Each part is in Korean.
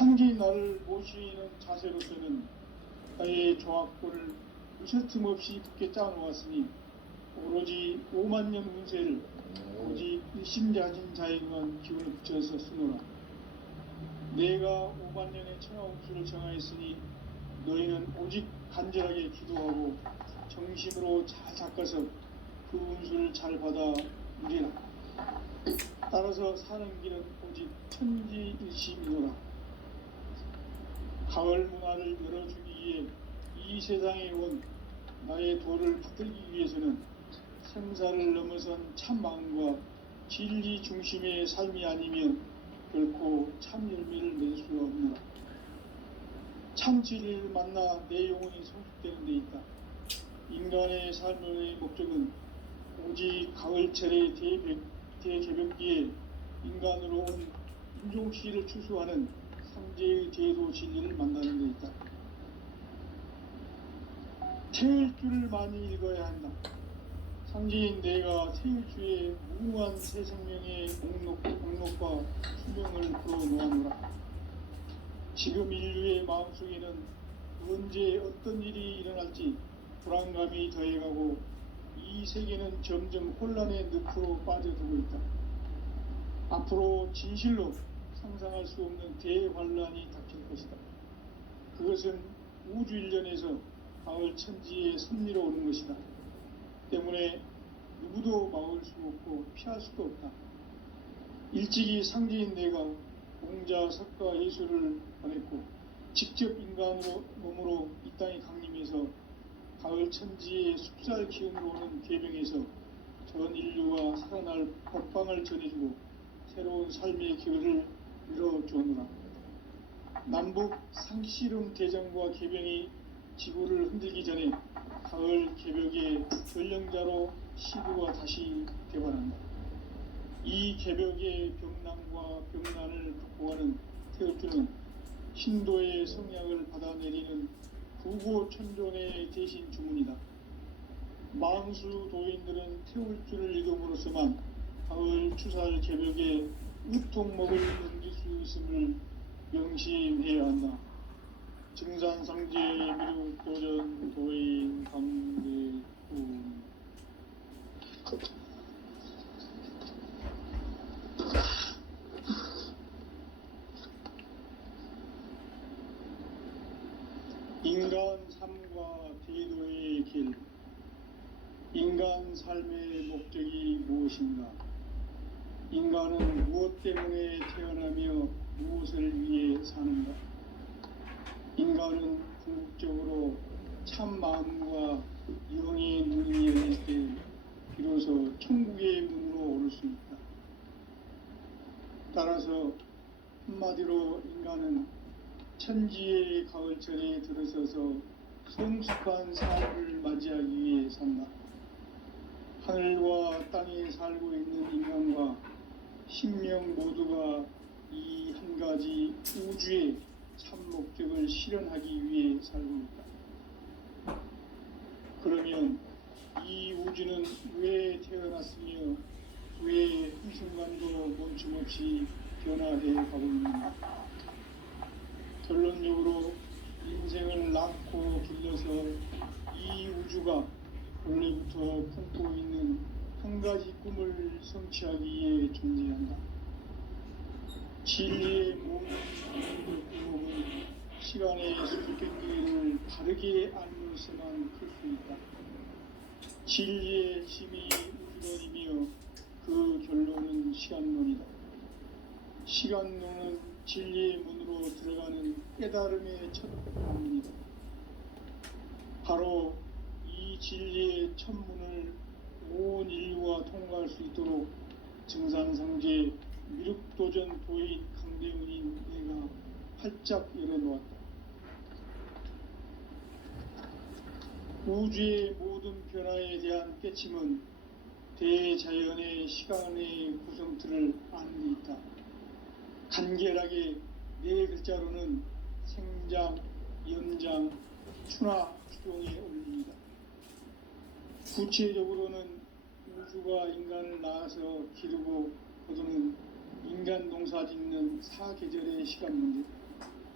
상기 나를 모시는 자세로서는 나의 조합권을 으스틈없이 굳게 짜놓았으니 오로지 5만 년 운세를 오직 일심자진 자에게만 기운을 붙여서 쓰노라. 내가 5만 년의 천하 운수를 정하였으니 너희는 오직 간절하게 기도하고 정심으로 잘 닦아서 그 운수를 잘 받아 누리라. 따라서 사는 길은 오직 천지일심이노라. 가을 문화를 열어주기 위해 이 세상에 온 나의 도를 붙들기 위해서는 생사를 넘어선 참 마음과 진리 중심의 삶이 아니면 결코 참 열매를 낼 수가 없노라. 참 진리를 만나 내 영혼이 성숙되는 데 있다. 인간의 삶의 목적은 오직 가을철의 대개벽기에 인간으로 온 인종시를 추수하는 상제의 제도 진리를 만나는 데 있다. 태일주를 많이 읽어야 한다. 상제인 내가 태일주의 무궁한 새 생명의 목록과 수명을 풀어놓아노라. 지금 인류의 마음속에는 언제 어떤 일이 일어날지 불안감이 더해가고 이 세계는 점점 혼란의 늪으로 빠져들고 있다. 앞으로 진실로 상상할 수 없는 대환란이 닥칠 것이다. 그것은 우주 일련에서 가을 천지의 섭리로 오는 것이다. 때문에 누구도 막을 수 없고 피할 수도 없다. 일찍이 상제인 내가 공자, 석가, 예수를 보냈고 직접 인간으로 몸으로 이 땅에 강림해서 가을 천지의 숲살 기운으로 오는 계명에서 전 인류가 살아날 법방을 전해주고 새로운 삶의 기회를 열어주었노라. 남북 상씨름 대전과 계병이 지구를 흔들기 전에 가을 개벽의 전령자로 시구가 다시 되관한다. 이 개벽의 병난과 병난을 극복하는 태울주는 신도의 성약을 받아내리는 구고천존의 대신 주문이다. 망수 도인들은 태울주를 읽음으로써만 가을 추살 개벽의 으통목을 넘길 수 있음을 명심해야 한다. 증산상제 미륵도전 도인 강대훈. 인간 삶과 대도의 길. 인간 삶의 목적이 무엇인가? 인간은 무엇 때문에 태어나며 무엇을 위해 사는가? 인간은 궁극적으로 참 마음과 영의 문이 열릴 때 비로소 천국의 문으로 오를 수 있다. 따라서 한마디로 인간은 천지의 가을철에 들어서서 성숙한 삶을 맞이하기 위해 산다. 하늘과 땅에 살고 있는 인간과 신명 모두가 이 한 가지 우주의 참 목적을 실현하기 위해 살고 있다. 그러면 이 우주는 왜 태어났으며 왜 한순간도 멈춤없이 변화해 가고 있는가? 결론적으로 인생을 낳고 길러서 이 우주가 원래부터 품고 있는 한 가지 꿈을 성취하기 위해 존재한다. 진리의 모든 꿈은 시간의 수수께끼를 바르게 알므로서만 클 수 있다. 진리의 힘이 우주론이며 그 결론은 시간론이다. 시간론은 진리의 문으로 들어가는 깨달음의 첫 방문이다. 바로 이 진리의 첫 문을 온 인류가 통과할 수 있도록 증산상제 미륵도전 도인 강대훈인 내가 활짝 열어놓았다. 우주의 모든 변화에 대한 깨침은 대자연의 시간의 구성틀을 아는 데 있다. 간결하게 네 글자로는 생장, 연장, 추나 추동의 원리이다. 구체적으로는 우주가 인간을 낳아서 기르고 거두는 인간 농사 짓는 사계절의 시간 문제,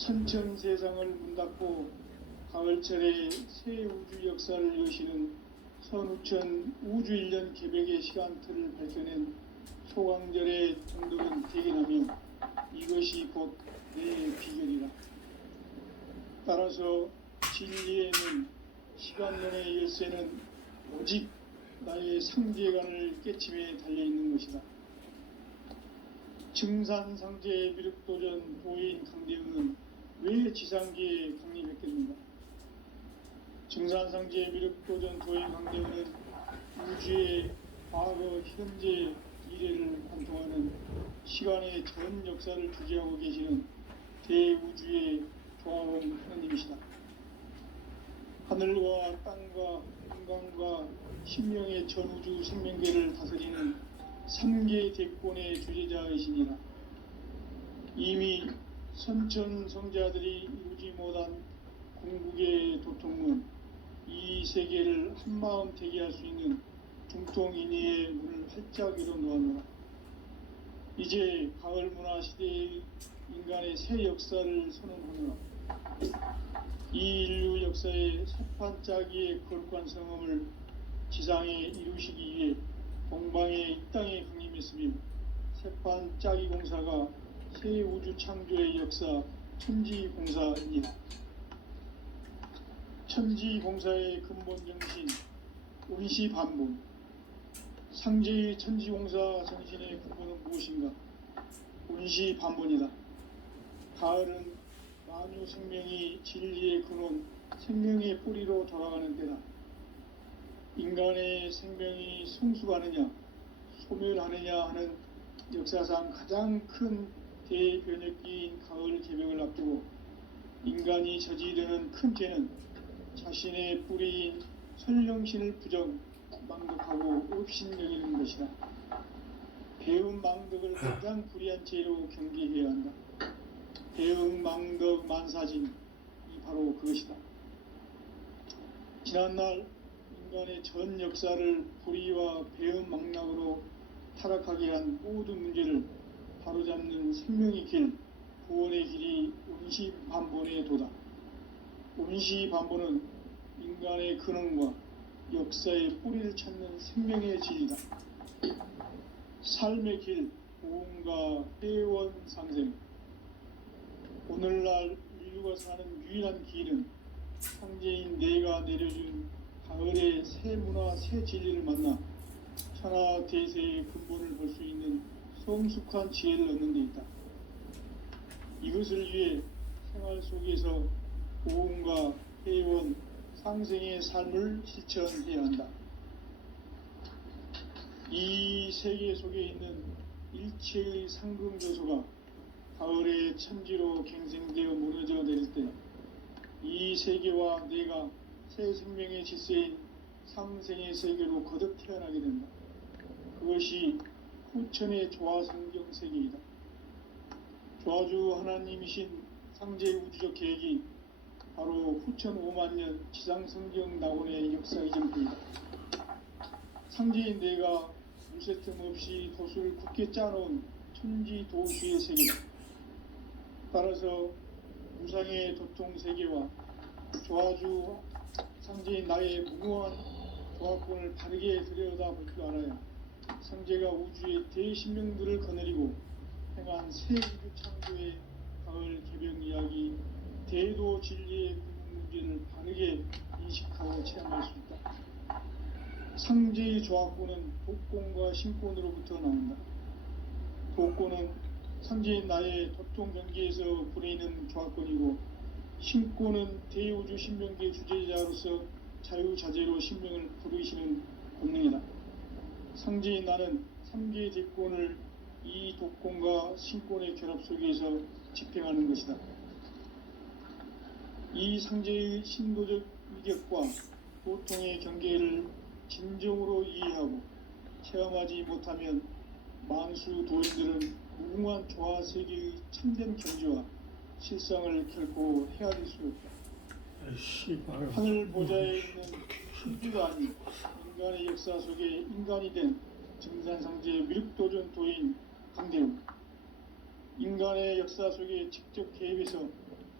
선천 세상을 문 닫고 가을철에 새 우주 역사를 여시는 선우천 우주일년 개벽의 시간틀을 밝혀낸 소강절의 동들은 대견하며 이것이 곧 내 비결이라. 따라서 진리에는 시간론의 열쇠는 오직 나의 상제관을 깨침에 달려있는 것이다. 증산상제 미륵도전 도인 강대웅은 왜 지상계에 강림했겠는가? 증산상제 미륵도전 도인 강대웅은 우주의 과거, 현재, 미래를 관통하는 시간의 전 역사를 주재하고 계시는 대우주의 조화원 하나님이시다. 하늘과 땅과 인간과 신명의 전우주 생명계를 다스리는 3계 대권의 주제자이시니라. 이미 선천성자들이 이루지 못한 궁극의 도통은 이 세계를 한마음 되게 할 수 있는 중통인의의 문을 활짝 열어놓았노라. 이제 가을 문화 시대의 인간의 새 역사를 선언하노라. 이 인류 역사의 새판짜기의 거룩한 성험을 지상에 이루시기 위해 동방의 이 땅에 강림했으며 새판짜기 공사가 새 우주 창조의 역사 천지공사입니다. 천지공사의 근본 정신 운시반본. 상제의 천지공사 정신의 근본은 무엇인가? 운시반본이다. 가을은 만유 생명이 진리의 근원, 생명의 뿌리로 돌아가는 때다. 인간의 생명이 성숙하느냐, 소멸하느냐 하는 역사상 가장 큰 대변혁기인 가을 개벽을 앞두고 인간이 저지르는 큰 죄는 자신의 뿌리인 선령신을 부정, 망덕하고 업신여기는 것이다. 배운 망덕을 가장 불의한 죄로 경계해야 한다. 배응 망덕 만사진이 바로 그것이다. 지난날 인간의 전 역사를 불의와 배응 망락으로 타락하게 한 모든 문제를 바로잡는 생명의 길, 구원의 길이 운시반본의 도다. 운시반본은 인간의 근원과 역사의 뿌리를 찾는 생명의 진리다. 삶의 길, 고음과 회원 상생. 오늘날 인류가 사는 유일한 길은 상제인 내가 내려준 가을의 새 문화, 새 진리를 만나 천하 대세의 근본을 볼 수 있는 성숙한 지혜를 얻는 데 있다. 이것을 위해 생활 속에서 고음과 회원, 상생의 삶을 실천해야 한다. 이 세계 속에 있는 일체의 상금조소가 가을의 천지로 갱생되어 무너져 내릴 때 이 세계와 내가 새 생명의 질서인 상생의 세계로 거듭 태어나게 된다. 그것이 후천의 조화성경 세계이다. 조화주 하나님이신 상제 우주적 계획이 바로 후천 5만년 지상성경 낙원의 역사 이전부이다. 상제인 내가 물새틈 없이 도수를 굳게 짜놓은 천지 도수의 세계다. 따라서 무상의 도통 세계와 조화주 상제인 나의 무모한 조화권을 바르게 들여다볼 줄 알아야 상제가 우주의 대신명들을 거느리고 행한 새 우주 창조의 가을 개벽 이야기, 대도 진리의 궁극 문제를 바르게 인식하고 체험할 수 있다. 상제의 조화권은 독권과 신권으로부터 나온다. 독권은 상제인 나의 도통 경계에서 부리는 조화권이고, 신권은 대우주 신명계 주제자로서 자유자재로 신명을 부르시는 권능이다. 상제인 나는 3계 대권을 이 독권과 신권의 결합 속에서 집행하는 것이다. 이 상제의 신도적 위격과 도통의 경계를 진정으로 이해하고 체험하지 못하면 만수 도인들은 무궁한 조화세계의 참된 경지와 실상을 결코 헤아릴 수 없다. 하늘 보좌에 있는 신주가 아닌 인간의 역사 속에 인간이 된 증산상제 미륵도전 도인 강대웅. 인간의 역사 속에 직접 개입해서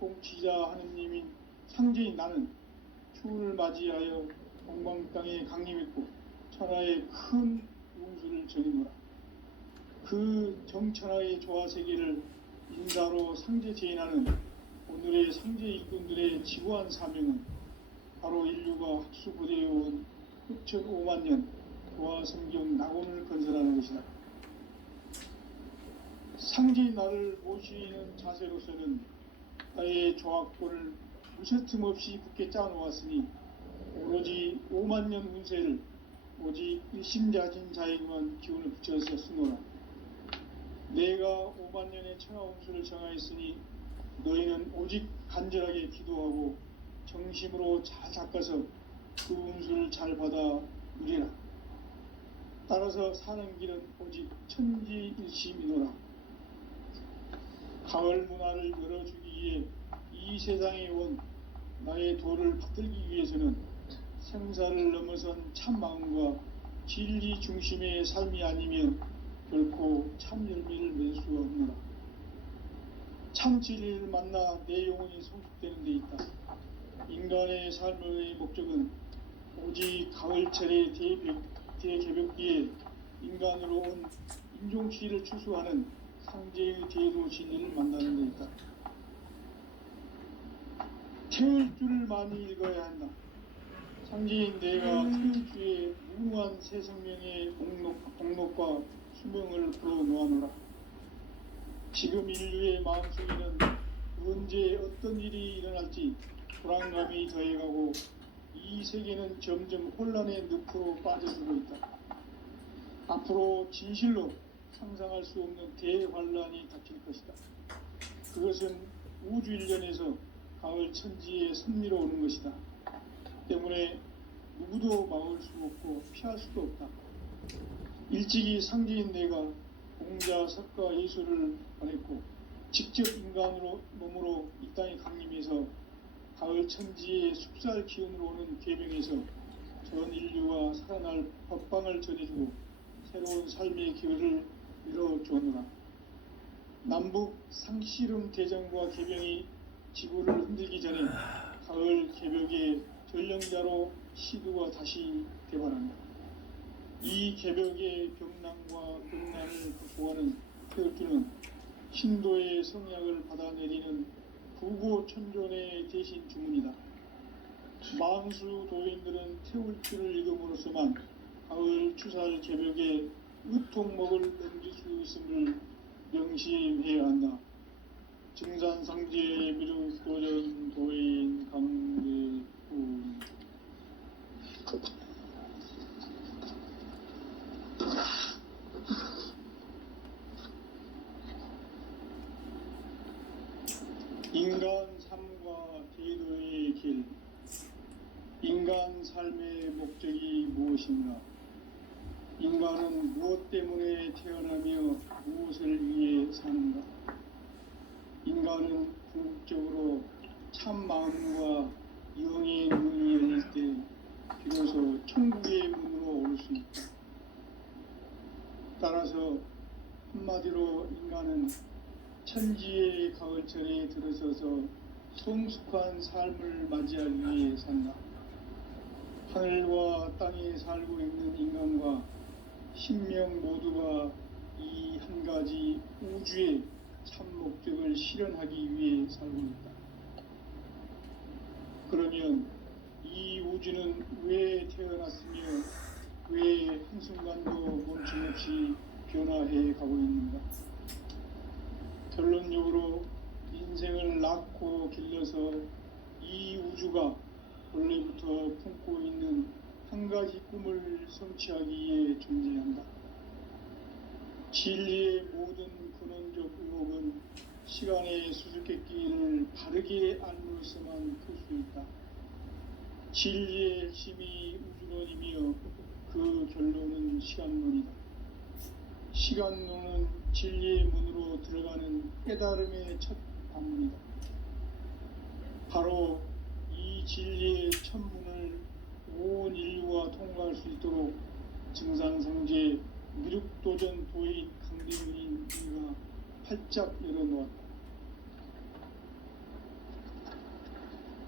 공치자 하느님인 상제인 나는 추운을 맞이하여 동방 땅에 강림했고 천하의 큰 운수를 전이노라. 그 정천하의 조화 세계를 인사로 상제 제인하는 오늘의 상제 일꾼들의 지구한 사명은 바로 인류가 학수고대해온 흑천 5만 년 도화 성경 낙원을 건설하는 것이다. 상제인 나를 모시는 자세로서는 나의 조합권을 무쇠틈 없이 굳게 짜놓았으니 오로지 5만 년 운세를 오직 일심자진 자에게만 기운을 붙여서 쓰노라. 내가 5만 년의 천하 운수를 정하였으니 너희는 오직 간절하게 기도하고 정심으로 잘 닦아서 그 운수를 잘 받아 누리라. 따라서 사는 길은 오직 천지일심이노라. 가을 문화를 열어주기 위해 이 세상에 온 나의 도를 받들기 위해서는 생사를 넘어선 참 마음과 진리 중심의 삶이 아니면 결코 참 열매를 맺을 수가 없노라. 참 진리를 만나 내 영혼이 성숙되는 데 있다. 인간의 삶의 목적은 오직 가을철의 대개벽기에 인간으로 온 인종치를 추수하는 상제의 대도 진리를 만나는 데 있다. 태울 줄을 많이 읽어야 한다. 상제인 내가 태울주의 무궁한 새 생명의 공록과 수명을 불어놓아노라. 지금 인류의 마음속에는 언제 어떤 일이 일어날지 불안감이 더해가고 이 세계는 점점 혼란의 늪으로 빠져들고 있다. 앞으로 진실로 상상할 수 없는 대환란이 닥칠 것이다. 그것은 우주 일련에서 가을 천지의 섭리로 오는 것이다. 때문에 누구도 막을 수 없고 피할 수도 없다. 일찍이 상제인 내가 공자, 석가, 예수를 보냈고 직접 인간으로 몸으로 이 땅에 강림해서 가을 천지의 숲살 기운으로 오는 계명에서 전 인류가 살아날 법방을 전해주고 새로운 삶의 기회를 이뤄주었노라. 남북 상씨름 대전과 개병이 지구를 흔들기 전에 가을 개벽의 전령자로 시두가 다시 대발한다. 이 개벽의 병난과 병난을 극복하는 태울주는 신도의 성약을 받아내리는 부고천존의 대신 주문이다. 만수 도인들은 태울주를 읽음으로써만 가을 추살 개벽에 의통목을 넘길 수 있음을 명심해야 한다. 증산상제 미륵도전 도인 강대훈. 인간 삶과 대도의 길. 인간 삶의 목적이 무엇인가? 인간은 무엇 때문에 태어나며 무엇을 위해 사는가? 인간은 궁극적으로 참 마음과 영의 문이 열릴 때 비로소 천국의 문으로 올 수 있다. 따라서 한마디로 인간은 천지의 가을철에 들어서서 성숙한 삶을 맞이하기 위해 산다. 하늘과 땅에 살고 있는 인간과 신명 모두가 이 한 가지 우주의 참 목적을 실현하기 위해 살고 있다. 그러면 이 우주는 왜 태어났으며 왜 한순간도 멈춤없이 변화해 가고 있는가? 결론적으로 인생을 낳고 길러서 이 우주가 원래부터 품고 있는 한 가지 꿈을 성취하기 위해 존재한다. 진리의 모든 근원적 의혹은 시간의 수수께끼를 바르게 알므로서만 풀 수 있다. 진리의 핵심이 우주론이며 그 결론은 시간론이다. 시간론은 진리의 문으로 들어가는 깨달음의 첫 관문이다. 바로 이 진리의 첫 문을 온 인류가 통과할 수 있도록 증산상제 미륵도전 도인 강대훈인 우리가 활짝 열어놓았다.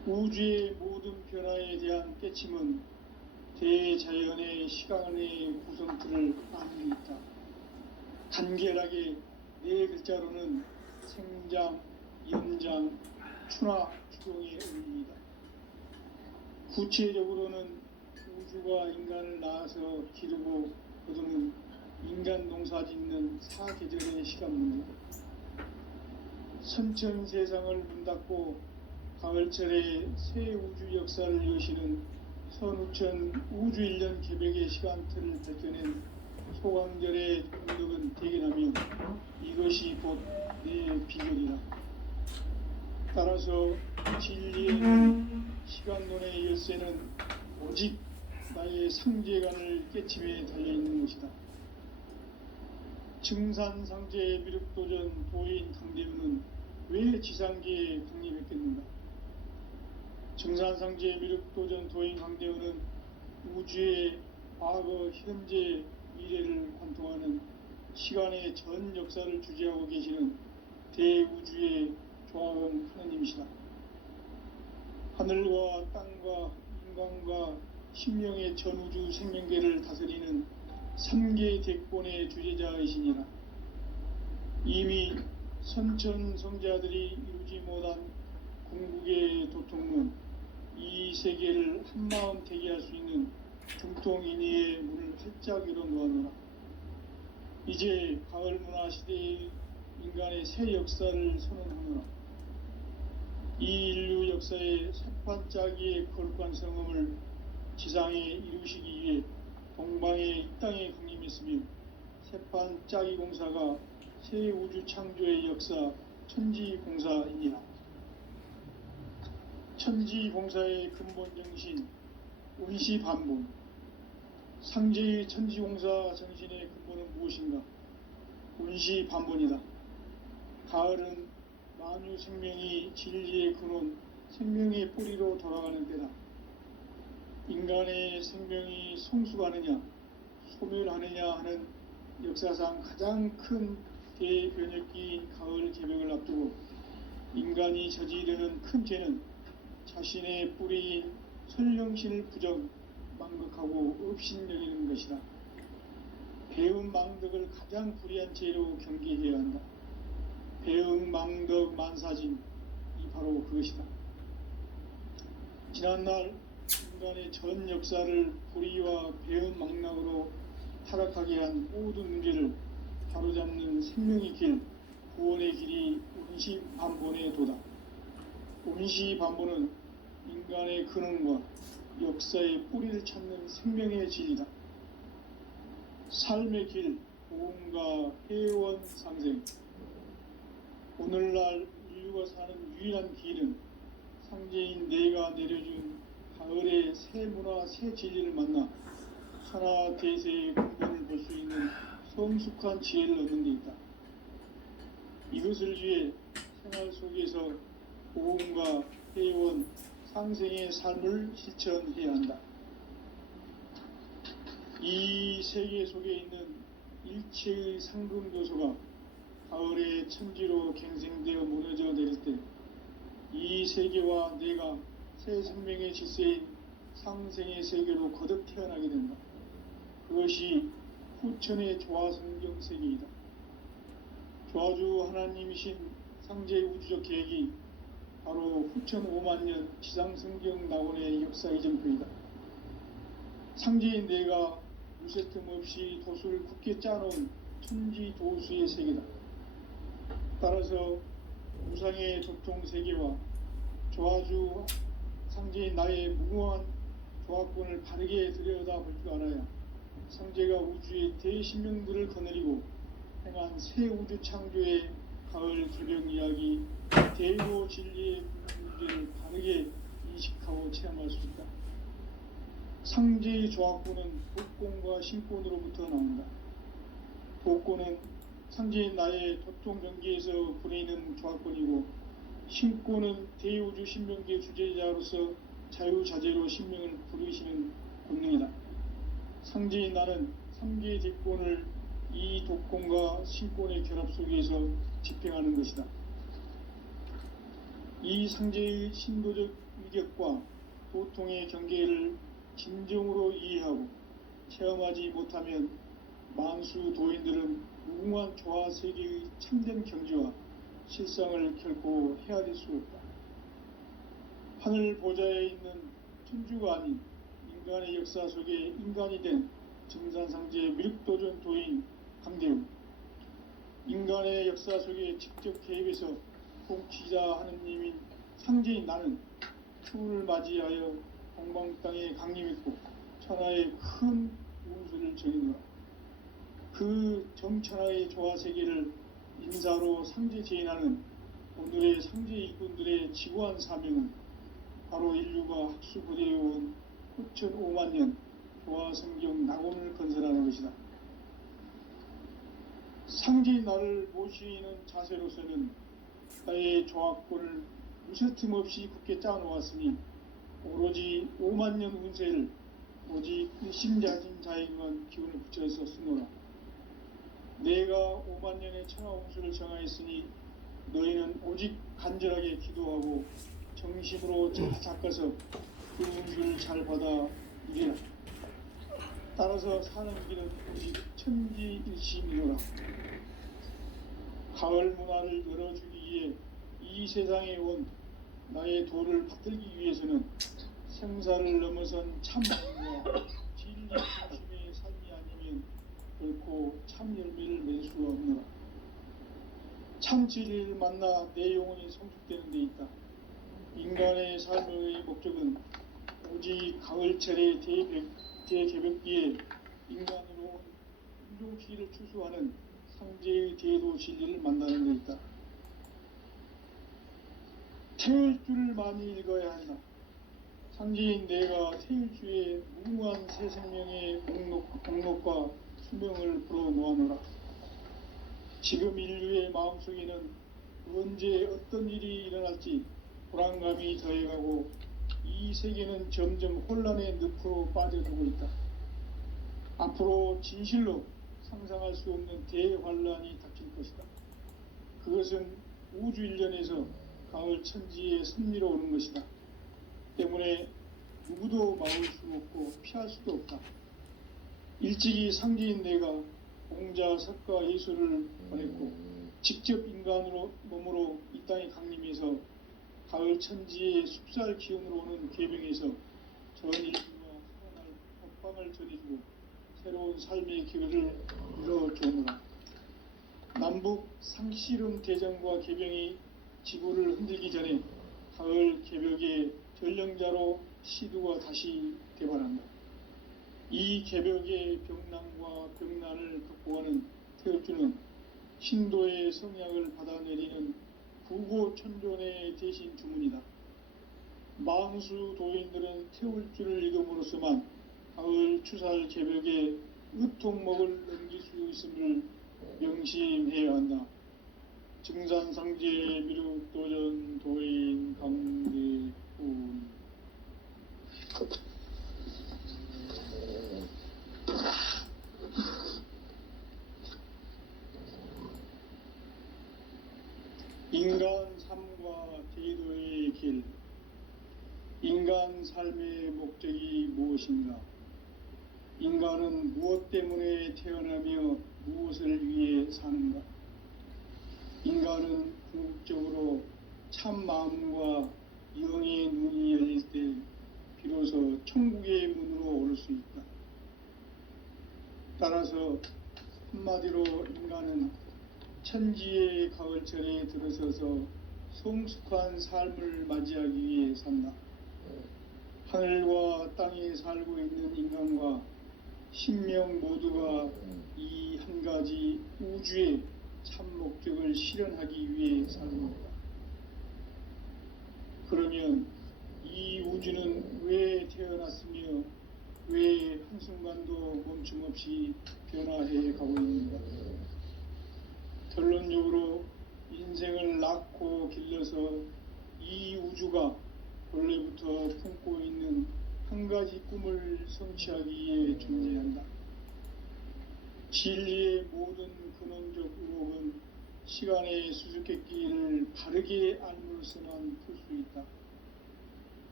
우주의 모든 변화에 대한 깨침은 대자연의 시간의 구성틀을 아는 데 있다. 간결하게 네 글자로는 생장, 연장, 추나 추동의 의미이다. 구체적으로는 우주가 인간을 낳아서 기르고 거두는 인간 농사 짓는 사계절의 시간 문제, 선천 세상을 문 닫고 가을철에 새 우주 역사를 여시는 선우천 우주 1년 개백의 시간틀을 밝혀낸 소강절의 공덕은 대견하며 이것이 곧 내 비결이다. 따라서 진리의 시간론의 열쇠는 오직 나의 상제관을 깨침에 달려있는 것이다. 증산상제 미륵도전 도인 강대우는 왜 지상계에 강림했겠는가? 증산상제 미륵도전 도인 강대우는 우주의 과거, 현재, 미래를 관통하는 시간의 전 역사를 주재하고 계시는 대우주의 조화원 하느님이시다. 하늘과 땅과 인간과 신명의 전우주 생명계를 다스리는 3계 대권의 주재자이시니라. 이미 선천성자들이 이루지 못한 궁극의 도통문, 이 세계를 한마음 대기할 수 있는 중통인의의 문을 활짝 열어놓았노라. 이제 가을 문화 시대의 인간의 새 역사를 선언하노라. 이 인류 역사의 새판짜기의 거룩한 성음을 지상에 이루시기 위해 동방의 이 땅에 강림했으며 새판짜기 공사가 새 우주 창조의 역사 천지공사이니라. 천지공사의 근본 정신 운시반본, 상제의 천지공사 정신의 근본은 무엇인가? 운시반본이다. 가을은 만유 생명이 진리의 근원, 생명의 뿌리로 돌아가는 때다. 인간의 생명이 성숙하느냐, 소멸하느냐 하는 역사상 가장 큰 대변혁기인 가을 개벽을 앞두고 인간이 저지르는 큰 죄는 자신의 뿌리인 설령신을 부정, 망극하고 업신여기는 것이다. 배운 망덕을 가장 불의한 죄로 경계해야 한다. 배응 망덕 만사진, 이 바로 그것이다. 지난날 인간의 전 역사를 불의와 배응 망락으로 타락하게 한 모든 문제를 바로잡는 생명의 길, 구원의 길이 운시반본의 도다. 운시반본은 인간의 근원과 역사의 뿌리를 찾는 생명의 진리다. 삶의 길, 보험과 회원 상생. 오늘날 인류가 사는 유일한 길은 상제인 내가 내려준 가을의 새 문화, 새 진리를 만나 천하 대세의 근본을 볼 수 있는 성숙한 지혜를 얻는 데 있다. 이것을 위해 생활 속에서 보험과 회원, 상생의 삶을 실천해야 한다. 이 세계 속에 있는 일체의 상금 요소가 가을의 천지로 갱생되어 무너져 내릴 때 이 세계와 내가 새 생명의 질서인 상생의 세계로 거듭 태어나게 된다. 그것이 후천의 조화성경 세계이다. 조화주 하나님이신 상제의 우주적 계획이 바로 후천 5만년 지상성경 낙원의 역사 이전표이다. 상제인 내가 무쇠틈 없이 도수를 굳게 짜놓은 천지 도수의 세계다. 따라서 우상의 도통 세계와 조화주 상제인 나의 무궁한 조화권을 바르게 들여다볼 줄 알아야 상제가 우주의 대신명들을 거느리고 행한 새 우주 창조의 가을 개벽 이야기, 대고 진리의 문제를 바르게 인식하고 체험할 수 있다. 상제의 조화권은 독권과 신권으로부터 나온다. 독권은 상제인 나의 도통 경계에서 부리는 조화권이고, 신권은 대우주 신명계 주제자로서 자유자재로 신명을 부르시는 권능이다. 상제인 나는 3개의 대권을 이 독권과 신권의 결합 속에서 집행하는 것이다. 이 상제의 신도적 일격과 도통의 경계를 진정으로 이해하고 체험하지 못하면 만수 도인들은 무궁한 조화 세계의 참된 경지와 실상을 결코 헤아릴 수 없다. 하늘 보좌에 있는 천주가 아닌 인간의 역사 속에 인간이 된 증산상제 미륵도전 도인 강대웅, 인간의 역사 속에 직접 개입해서 통치자 하느님인 상제인 나는 추운을 맞이하여 동방 땅에 강림했고 천하의 큰 운수를 정해노라. 그 정천하의 조화 세계를 인사로 상제 제인하는 오늘의 상제 일꾼들의 지구한 사명은 바로 인류가 학수고대해온 9,5만 년 조화 성경 낙원을 건설하는 것이다. 상제인 나를 모시는 자세로서는 나의 조합권을 무쇠틈 없이 굳게 짜놓았으니 오로지 5만 년 운세를 오직 일심자진 자에게만 기운을 붙여서 쓰노라. 내가 5만 년의 천하 운수를 정하였으니 너희는 오직 간절하게 기도하고 정심으로 잘 닦아서 그 운수를 잘 받아 이리라. 따라서 사는 길은 오직 천지일심이로라. 가을 문화를 열어주기 위해 이 세상에 온 나의 도를 받들기 위해서는 생사를 넘어선 참마음과 진리 중심의 삶이 아니면 결코 참 열매를 맺을 수가 없노라. 참 진리를 만나 내 영혼이 성숙되는 데 있다. 인간의 삶의 목적은 오직 가을철의 대개벽기에 인간으로 온 인종시기를 추수하는 상제의 대도 진리를 만나는 데 있다. 태일주를 많이 읽어야 한다. 상제인 내가 태일주의 무궁한 새 생명의 목록과 수명을 불어놓아노라. 지금 인류의 마음속에는 언제 어떤 일이 일어날지 불안감이 더해가고 이 세계는 점점 혼란의 늪으로 빠져들고 있다. 앞으로 진실로 상상할 수 없는 대환란이 닥칠 것이다. 그것은 우주 일련에서 가을 천지의 섭리로 오는 것이다. 때문에 누구도 막을 수 없고 피할 수도 없다. 일찍이 상제인 내가 공자, 석가, 예수를 보냈고 직접 인간으로 몸으로 이 땅에 강림해서 가을 천지의 숲살 기운으로 오는 계병에서 전 인류가 소원할 법방을 전해주고 새로운 삶의 기회를 이뤄주노라. 남북 상실은 대전과 계병이 지구를 흔들기 전에 가을 개벽의 전령자로 시두가 다시 개발한다. 이 개벽의 병난과 병난을 극복하는 태엽주는 신도의 성약을 받아내리는 부고천존의 대신 주문이다. 망수 도인들은 태울주를 읽음으로써만 가을 추살 개벽의 으통목을 넘길 수 있음을 명심해야 한다. 증산상제 미륵도전 도인 강대훈. 인간 삶과 제도의 길. 인간 삶의 목적이 무엇인가? 인간은 무엇 때문에 태어나며 무엇을 위해 사는가? 인간은 궁극적으로 참 마음과 영의 눈이 열릴 때 비로소 천국의 문으로 오를 수 있다. 따라서 한마디로 인간은 천지의 가을철에 들어서서 성숙한 삶을 맞이하기 위해 산다. 하늘과 땅에 살고 있는 인간과 신명 모두가 이 한 가지 우주의 참 목적을 실현하기 위해 사는 것이다. 그러면 이 우주는 왜 태어났으며 왜 한순간도 멈춤없이 변화해 가고 있는가? 결론적으로 인생을 낳고 길러서 이 우주가 본래부터 품고 있는 한 가지 꿈을 성취하기 위해 존재한다. 진리의 모든 근원적 의혹은 시간의 수수께끼를 바르게 알므로서만 풀 수 있다.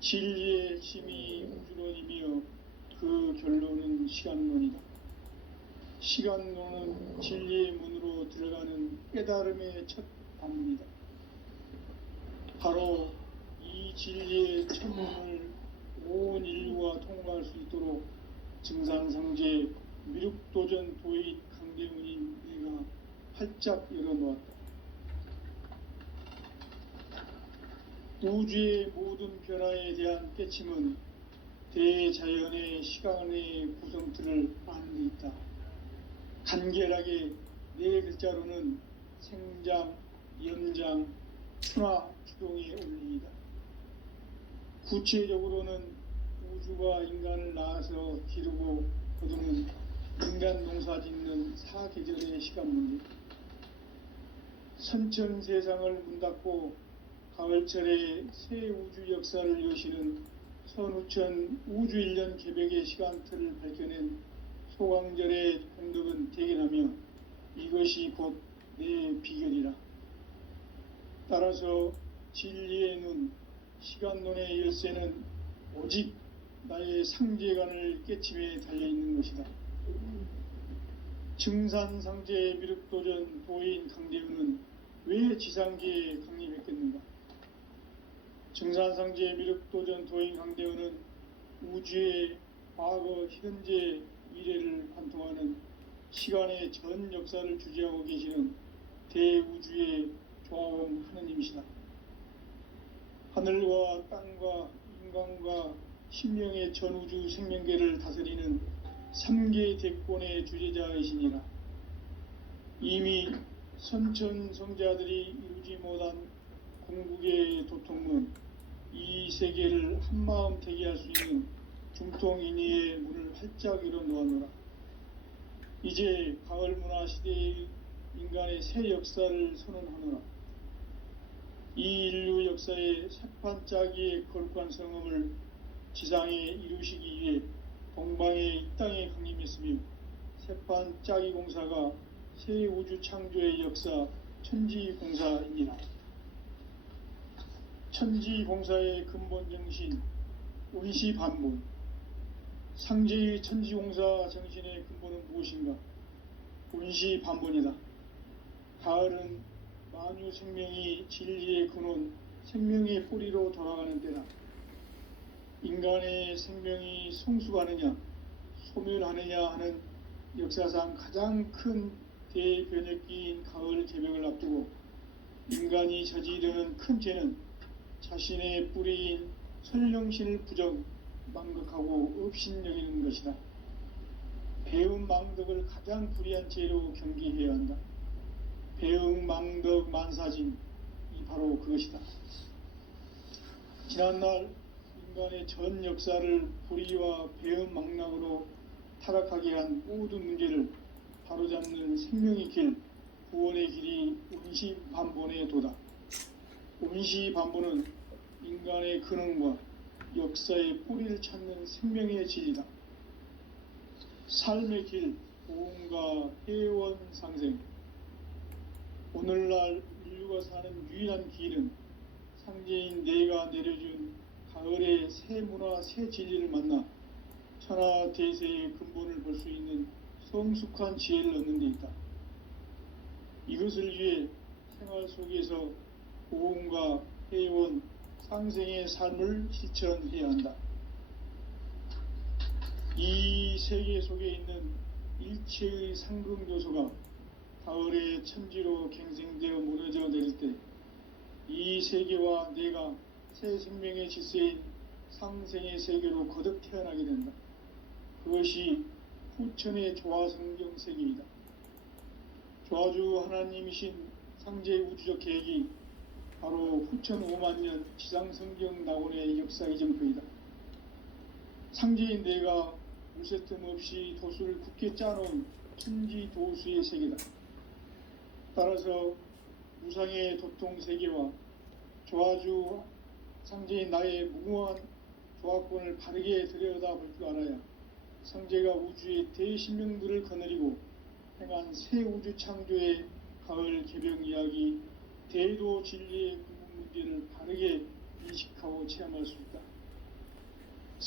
진리의 핵심이 우주론이며 그 결론은 시간론이다. 시간론은 진리의 문으로 들어가는 깨달음의 첫 방문이다. 바로 이 진리의 첫 문을 온 인류가 통과할 수 있도록 증산상제 미륵도전 도의 강대문인 내가 활짝 열어놓았다. 우주의 모든 변화에 대한 깨침은 대자연의 시간의 구성틀을 아는 데 있다. 간결하게 네 글자로는 생장, 연장, 순화, 주동의 원리이다. 구체적으로는 우주가 인간을 낳아서 기르고 거두는 인간 농사 짓는 사계절의 시간 문제, 선천 세상을 문 닫고 가을철에 새 우주 역사를 여시는 선우천 우주 1년 개벽의 시간틀을 밝혀낸 소강절의 공덕은 대견하며 이것이 곧 내 비결이라. 따라서 진리의 눈, 시간론의 열쇠는 오직 나의 상제관을 깨침에 달려있는 것이다. 증산상제 미륵도전 도인 강대훈은 왜 지상계에 강림했겠는가? 증산상제 미륵도전 도인 강대훈은 우주의 과거, 현재, 미래를 관통하는 시간의 전 역사를 주재하고 계시는 대우주의 조화원 하느님이시다. 하늘과 땅과 인간과 신명의 전우주 생명계를 다스리는 3계 대권의 주재자이시니라. 이미 선천성자들이 이루지 못한 궁극의 도통문, 이 세계를 한마음 되게 할 수 있는 중통인의의 문을 활짝 열어놓았노라. 이제 가을 문화 시대의 인간의 새 역사를 선언하노라. 이 인류 역사의 새판짜기의 거룩한 성음을 지상에 이루시기 위해 동방의 이 땅에 강림했으며 새판짜기 공사가 새 우주 창조의 역사 천지공사이니라. 천지공사의 근본 정신 운시반본, 상제의 천지공사 정신의 근본은 무엇인가? 운시반본이다. 가을은 만유 생명이 진리의 근원, 생명의 뿌리로 돌아가는 때다. 인간의 생명이 성숙하느냐, 소멸하느냐 하는 역사상 가장 큰 대변혁기인 가을 개벽을 앞두고 인간이 저지르는 큰 죄는 자신의 뿌리인 설령신을 부정, 망극하고 업신여기는 것이다. 배음 망덕을 가장 불의한 죄로 경계해야 한다. 배음 망덕 만사진, 이 바로 그것이다. 지난날 인간의 전 역사를 불의와 배음 망락으로 타락하게 한 모든 문제를 바로잡는 생명의 길, 구원의 길이 운시반본의 도다. 운시반본은 인간의 근원과 역사의 뿌리를 찾는 생명의 진리다. 삶의 길, 보험과 회원 상생. 오늘날 인류가 사는 유일한 길은 상제인 내가 내려준 가을의 새 문화, 새 진리를 만나 천하 대세의 근본을 볼 수 있는 성숙한 지혜를 얻는 데 있다. 이것을 위해 생활 속에서 보험과 회원, 상생의 삶을 실천해야 한다. 이 세계 속에 있는 일체의 상금 요소가 가을의 천지로 갱생되어 무너져 내릴 때 이 세계와 내가 새 생명의 질서인 상생의 세계로 거듭 태어나게 된다. 그것이 후천의 조화성경 세계이다. 조화주 하나님이신 상제의 우주적 계획이 바로 후천 5만년 지상성경 낙원의 역사 이정표이다. 상제인 내가 물새틈 없이 도수를 굳게 짜놓은 천지 도수의 세계다. 따라서 무상의 도통 세계와 조화주 상제인 나의 무궁한 조화권을 바르게 들여다볼 줄 알아야 상제가 우주의 대신명들을 거느리고 행한 새 우주 창조의 가을 개벽 이야기, 대도 진리의 궁극 문제를 바르게 인식하고 체험할 수 있다.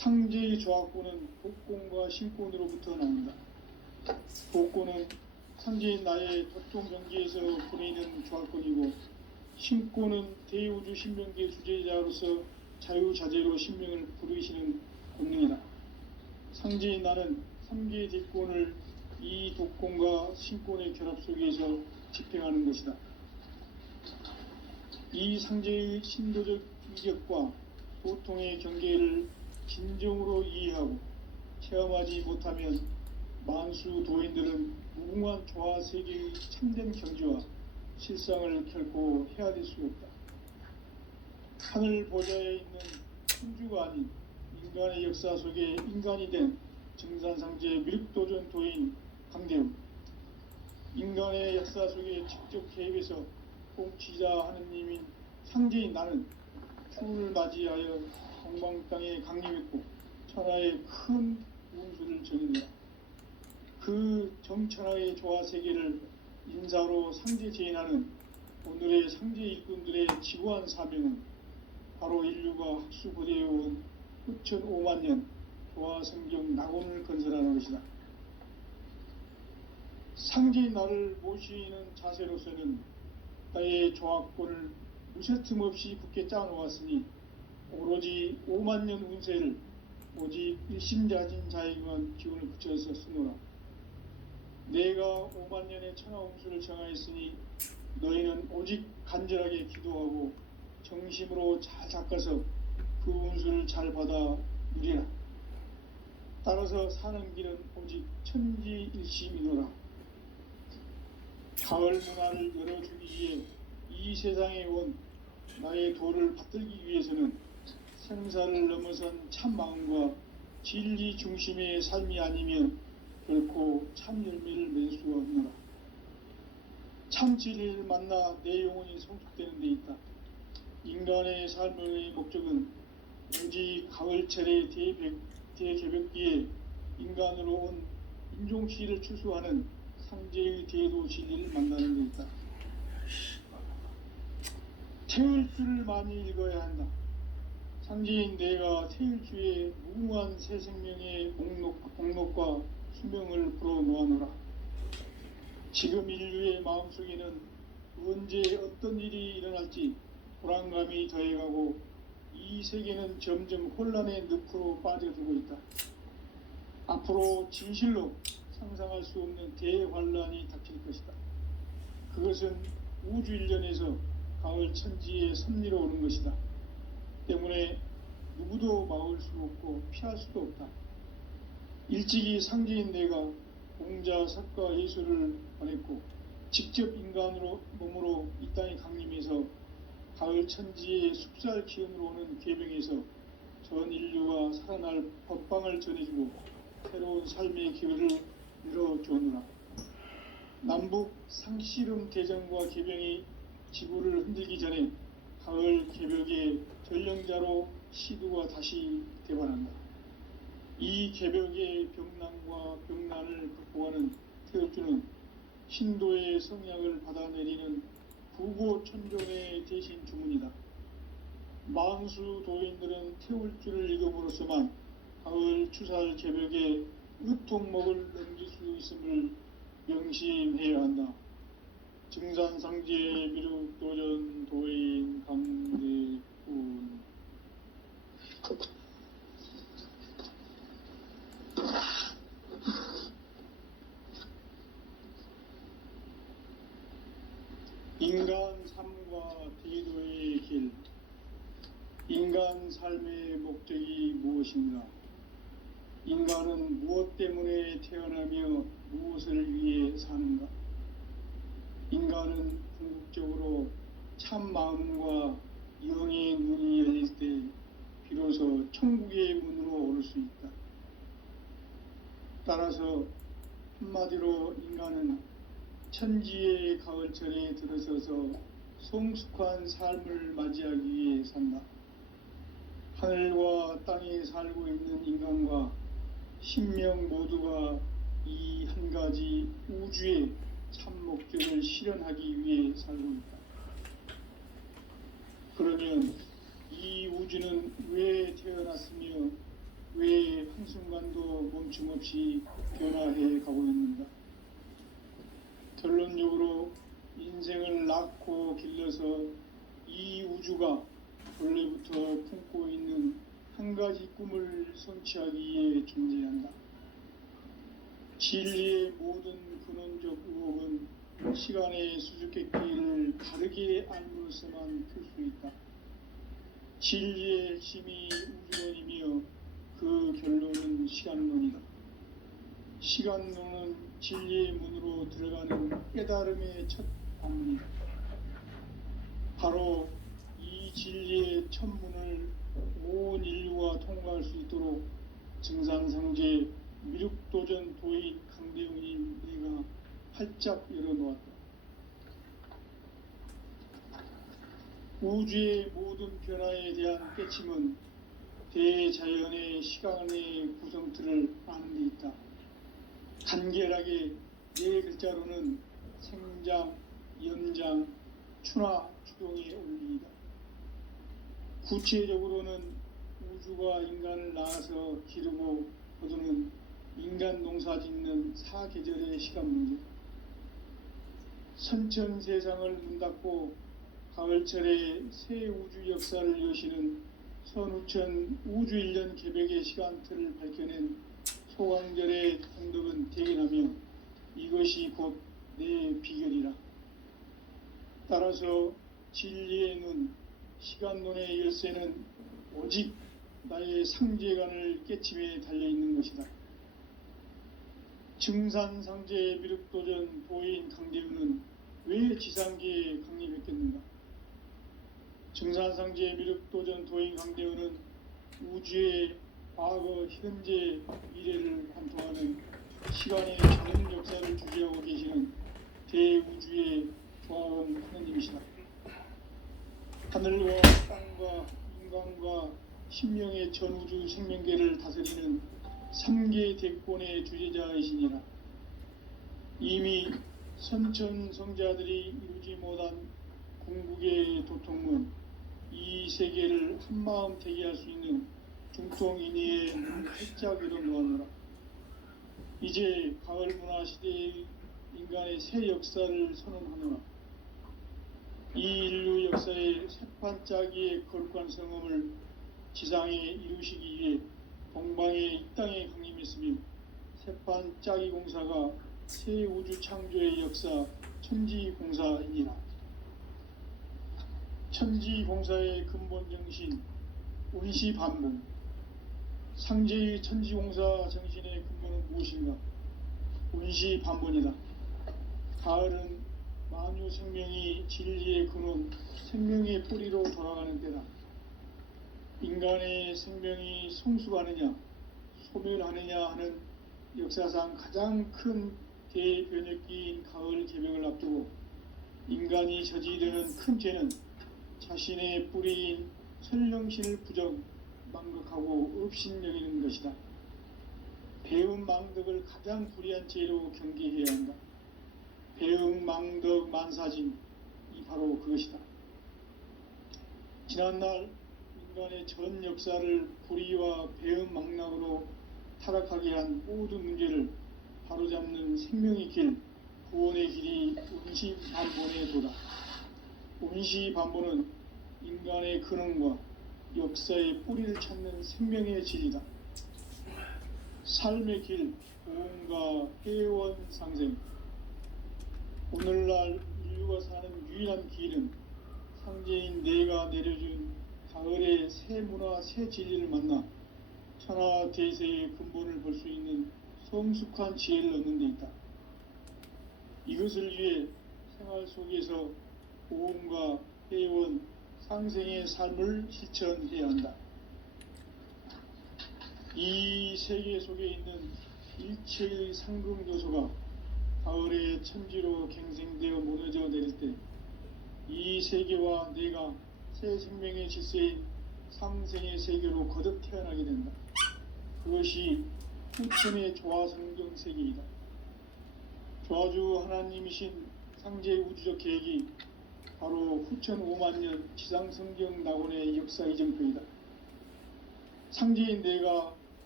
상제의 조합권은 복권과 신권으로부터 나온다. 복권은 상제인 나의 도통 경계에서 보내는 조합권이고, 신권은 대우주 신명계 주제자로서 자유자재로 신명을 부르시는 권능이다. 상제인 나는 3개의 대권을 이 독권과 신권의 결합 속에서 집행하는 것이다. 이 상제의 신도적 위격과 도통의 경계를 진정으로 이해하고 체험하지 못하면 만수 도인들은 무궁한 조화 세계의 참된 경지와 실상을 결코 헤아릴 수 없다. 하늘 보좌에 있는 천주가 아닌 인간의 역사 속에 인간이 된 증산상제 미륵도전 도인 강대웅, 인간의 역사 속에 직접 개입해서 통치자 하느님인 상제인 나는 추운을 맞이하여 동방 땅에 강림했고 천하의 큰 운수를 전했노라. 그 정천하의 조화 세계를 인사로 상제 제인하는 오늘의 상제 일꾼들의 지구한 사명은 바로 인류가 학수고대해온 후천 5만 년 조화 성경 낙원을 건설하는 것이다. 상제인 나를 모시는 자세로서는 나의 조합권을 무쇠틈 없이 굳게 짜놓았으니 오로지 5만 년 운세를 오직 일심자진 자에게만 기운을 붙여서 쓰노라. 내가 5만 년의 천하 운수를 정하였으니 너희는 오직 간절하게 기도하고 정심으로 잘 닦아서 그 운수를 잘 받아 누리라. 따라서 사는 길은 오직 천지일심이노라. 가을 문화를 열어주기 위해 이 세상에 온 나의 도를 받들기 위해서는 생사를 넘어선 참 마음과 진리 중심의 삶이 아니면 결코 참 열매를 맺을 수가 없노라. 참 진리를 만나 내 영혼이 성숙되는 데 있다. 인간의 삶의 목적은 오직 가을철의 대개벽기에 인간으로 온 인종시를 추수하는 상제의 대도 진리를 만나는 데 있다. 태일주를 많이 읽어야 한다. 상제인 내가 태일주의 무궁한 새 생명의 목록과 수명을 풀어놓아노라. 지금 인류의 마음속에는 언제 어떤 일이 일어날지 불안감이 더해가고 이 세계는 점점 혼란의 늪으로 빠져들고 있다. 앞으로 진실로 상상할 수 없는 대환란이 닥칠 것이다. 그것은 우주 일련에서 가을 천지의 섭리로 오는 것이다. 때문에 누구도 막을 수 없고 피할 수도 없다. 일찍이 상제인 내가 공자, 석가, 예수를 보냈고 직접 인간으로 몸으로 이 땅에 강림해서 가을 천지의 숙살 기운으로 오는 계병에서 전 인류가 살아날 법방을 전해주고 새로운 삶의 기회를 열어주었노라. 남북 상씨름 대전과 계병이 지구를 흔들기 전에 가을 개벽의 전령자로 시두가 다시 대반한다. 이 개벽의 병난과 병난을 극복하는 태엽주는 신도의 성약을 받아내리는 부고천존의 대신 주문이다. 만수 도인들은 태울주를 읽음으로써만 가을 추살 개벽의 으통목을 넘길 수 있음을 명심해야 한다. 증산상제 미륵도전 도인 강대훈. 인간 삶과 대도의 길. 인간 삶의 목적이 무엇인가? 인간은 무엇 때문에 태어나며 무엇을 위해 사는가? 인간은 궁극적으로 참 마음과 영의 눈이 열릴 때 비로소 천국의 문으로 오를 수 있다. 따라서 한마디로 인간은 천지의 가을철에 들어서서 성숙한 삶을 맞이하기 위해 산다. 하늘과 땅에 살고 있는 인간과 신명 모두가 이 한 가지 우주의 참 목적을 실현하기 위해 살고 있다. 그러면 이 우주는 왜 태어났으며 왜 한순간도 멈춤없이 변화해 가고 있는가. 결론적으로 인생을 낳고 길러서 이 우주가 본래부터 품고 있는 한 가지 꿈을 성취하기 위해 존재한다. 진리의 모든 근원적 의혹은 시간의 수수께끼를 다르게 알므로서만 풀 수 있다. 진리의 핵심이 우주론이며 그 결론은 시간론이다. 시간론은 진리의 문으로 들어가는 깨달음의 첫 방문이다. 바로 이 진리의 첫 문을 온 인류가 통과할 수 있도록 증산상제 미륵도전 도인 강대웅인 내가 활짝 열어놓았다. 우주의 모든 변화에 대한 깨침은 대자연의 시간의 구성틀을 아는 데 있다. 간결하게 네 글자로는 생장, 연장, 추나 추동의 원리이다. 구체적으로는 우주가 인간을 낳아서 기르고 거두는 인간 농사 짓는 사계절의 시간 문제, 선천 세상을 문 닫고 가을철에 새 우주 역사를 여시는 선우천 우주 1년 개백의 시간틀을 밝혀낸 소강절의 공덕은 대견하며 이것이 곧 내 비결이라. 따라서 진리의 눈, 시간론의 열쇠는 오직 나의 상제관을 깨침에 달려있는 것이다. 증산상제 미륵도전 도인 강대우는 왜 지상계에 강림했겠는가? 증산상제 미륵도전 도인 강대우는 우주의 과거, 현재, 미래를 관통하는 시간의 전 역사를 주재하고 계시는 대우주의 조화원 하느님이시다. 하늘과 땅과 인간과 신명의 전우주 생명계를 다스리는 3계 대권의 주제자이시니라. 이미 선천성자들이 이루지 못한 궁극의 도통은 이 세계를 한마음 되게 할 수 있는 중통인의의 눈을 활짝 열어놓았노라. 이제 가을 문화 시대의 인간의 새 역사를 선언하노라. 이 인류 역사의 새판짜기의 거룩한 성험을 지상에 이루시기 위해 동방의 이 땅에 강림했으며 새판짜기 공사가 새 우주 창조의 역사 천지공사이니라. 천지공사의 근본 정신 운시반복. 상제의 천지공사 정신의 근본은 무엇인가? 운시반복이다. 가을은 만유 생명이 진리의 근원, 생명의 뿌리로 돌아가는 때다. 인간의 생명이 성숙하느냐, 소멸하느냐 하는 역사상 가장 큰 대변혁기인 가을 개벽을 앞두고 인간이 저지르는 큰 죄는 자신의 뿌리인 설령신을 부정, 망극하고 업신여기는 것이다. 배음 망덕을 가장 불의한 죄로 경계해야 한다. 배음 망덕 만사진이 바로 그것이다. 지난날 인간의 전 역사를 불의와 배음 망락으로 타락하게 한 모든 문제를 바로잡는 생명의 길, 구원의 길이 운시반본의 도다. 운시반본은 인간의 근원과 역사의 뿌리를 찾는 생명의 질이다. 삶의 길, 보험과 회원 상생. 오늘날 인류가 사는 유일한 길은 상제인 내가 내려준 가을의 새 문화, 새 진리를 만나 천하 대세의 근본을 볼 수 있는 성숙한 지혜를 얻는 데 있다. 이것을 위해 생활 속에서 보험과 회원, 상생의 삶을 실천해야 한다. 이 세계 속에 있는 일체의 상금 요소가 가을의 천지로 갱생되어 무너져 내릴 때 이 세계와 내가 새 생명의 질서인 상생의 세계로 거듭 태어나게 된다. 그것이 후천의 조화성경 세계이다. 조화주 하나님이신 상제의 우주적 계획이 바로 후천 5만년 지상성경 낙원의 역사 이정표이다. 상제인 내가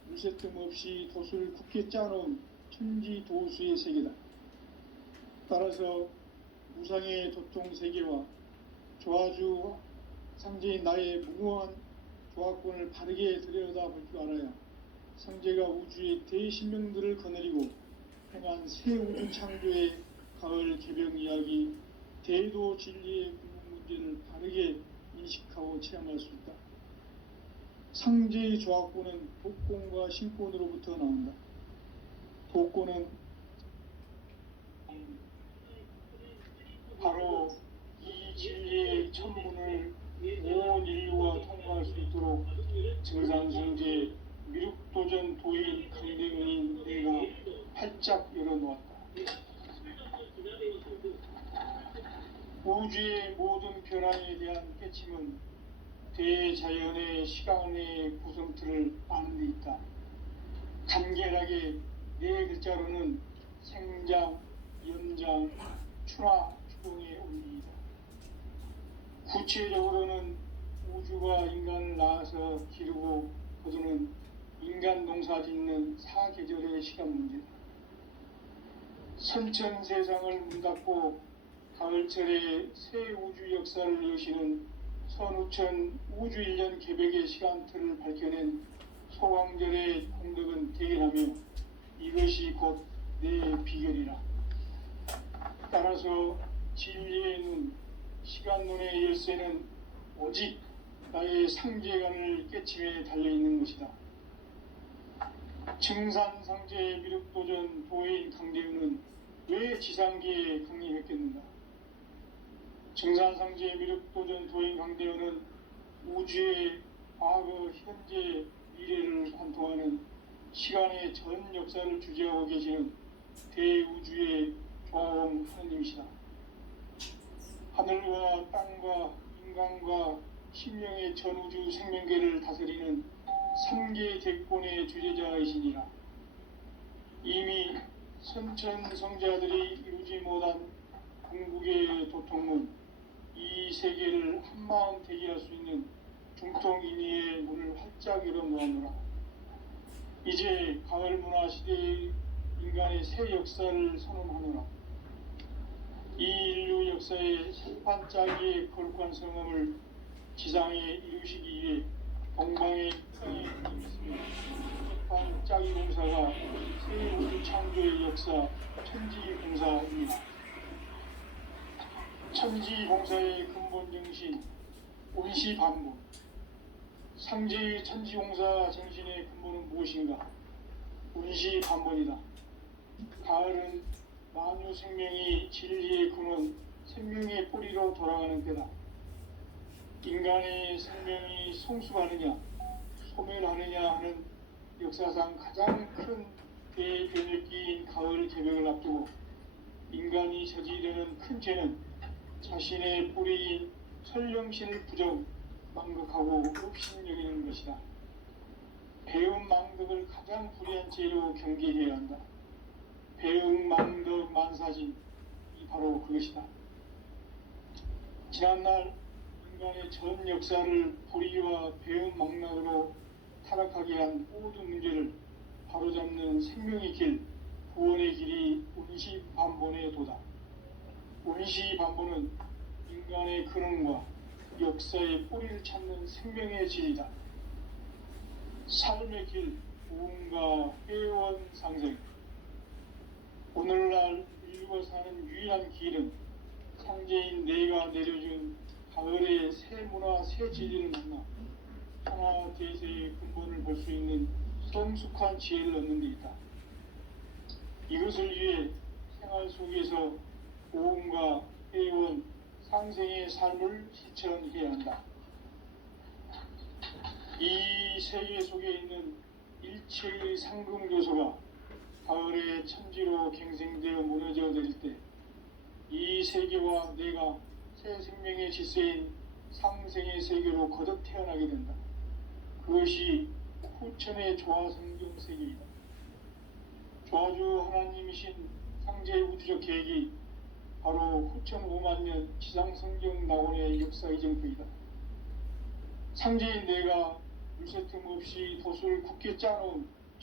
물새틈 없이 돛을 굳게 짜놓은 천지도수의 세계다. 따라서 무상의 도통 세계와 조화주 상제인 나의 무궁한 조화권을 바르게 들여다볼 줄 알아야 상제가 우주의 대신명들을 거느리고 행한 새 우주 창조의 가을 개병 이야기, 대도 진리의 궁극 문제를 바르게 인식하고 체험할 수 있다. 상제의 조화권은 독권과 신권으로부터 나온다. 독권은 바로 이 진리의 천문을 온 인류가 통과할 수 있도록 증산성제 미륵도전 도인 강대문인 내가 활짝 열어놓았다. 우주의 모든 변화에 대한 깨침은 대자연의 시간의 구성틀을 아는 데 있다. 간결하게 네 글자로는 생장, 연장, 추나 추동의 원리이다. 구체적으로는 우주가 인간을 낳아서 기르고 거두는 인간 농사 짓는 사계절의 시간 문제다. 선천 세상을 문 닫고 가을철에 새 우주 역사를 여시는 선우천 우주 1년 개백의 시간틀을 밝혀낸 소광절의 공덕은 대견하며 이것이 곧 내 비결이라. 따라서 진리의 눈, 시간론의 열쇠는 오직 나의 상제관을 깨침에 달려있는 것이다. 증산상제 미륵도전 도인 강대우는 왜 지상계에 강림했겠는가? 증산상제 미륵도전 도인 강대우는 우주의 과거, 현재, 미래를 관통하는 시간의 전 역사를 주재하고 계시는 대우주의 조화원 하느님이시다. 하늘과 땅과 인간과 신령의 전우주 생명계를 다스리는 삼계 대권의 주제자이시니라. 이미 선천성자들이 이루지 못한 궁극의 도통은 이 세계를 한마음 대기할 수 있는 중통인의의 문을 활짝 열어놓았노라. 이제 가을 문화 시대의 인간의 새 역사를 선언하노라. 이 인류 역사의 새판짜기의 거룩한 성험을 지상에 이루시기 위해 동방의 땅에 있으며 새판짜기 공사가 새 우주 창조의 역사 천지공사입니다. 천지공사의 근본 정신 온시반복. 상제의 천지공사 정신의 근본은 무엇인가? 온시반복이다. 가을은 만유 생명이 진리의 근원, 생명의 뿌리로 돌아가는 때다. 인간의 생명이 성숙하느냐, 소멸하느냐 하는 역사상 가장 큰 대변혁기인 가을 개벽을 앞두고 인간이 저지르는 큰 죄는 자신의 뿌리인 설령신을 부정, 망극하고 업신여기는 것이다. 배움 망덕을 가장 불의한 죄로 경계해야 한다. 배움 망덕 만사진이 바로 그것이다. 지난날 인간의 전 역사를 불의와 배움 망락으로 타락하게 한 모든 문제를 바로잡는 생명의 길, 구원의 길이 온시반본의 도다. 온시반본은 인간의 근원과 역사의 뿌리를 찾는 생명의 질이다. 삶의 길, 무언가 회원 상생. 오늘날 인류가 사는 유일한 길은 상제인 내가 내려준 가을의 새 문화, 새 진리를 만나 하나 대세의 근본을 볼 수 있는 성숙한 지혜를 얻는 데 있다. 이것을 위해 생활 속에서 보험과 회원, 상생의 삶을 실천해야 한다. 이 세계 속에 있는 일체의 상금 요소가 가을의 천지로 갱생되어 무너져 내릴 때 이 세계와 내가 새 생명의 질서인 상생의 세계로 거듭 태어나게 된다. 그것이 후천의 조화성경 세계이다. 조화주 하나님이신 상제의 우주적 계획이 바로 후천 5만 년 지상성경 낙원의 역사 이정표이다. 상제인 내가 물새틈 없이 돛을 굳게 짜놓은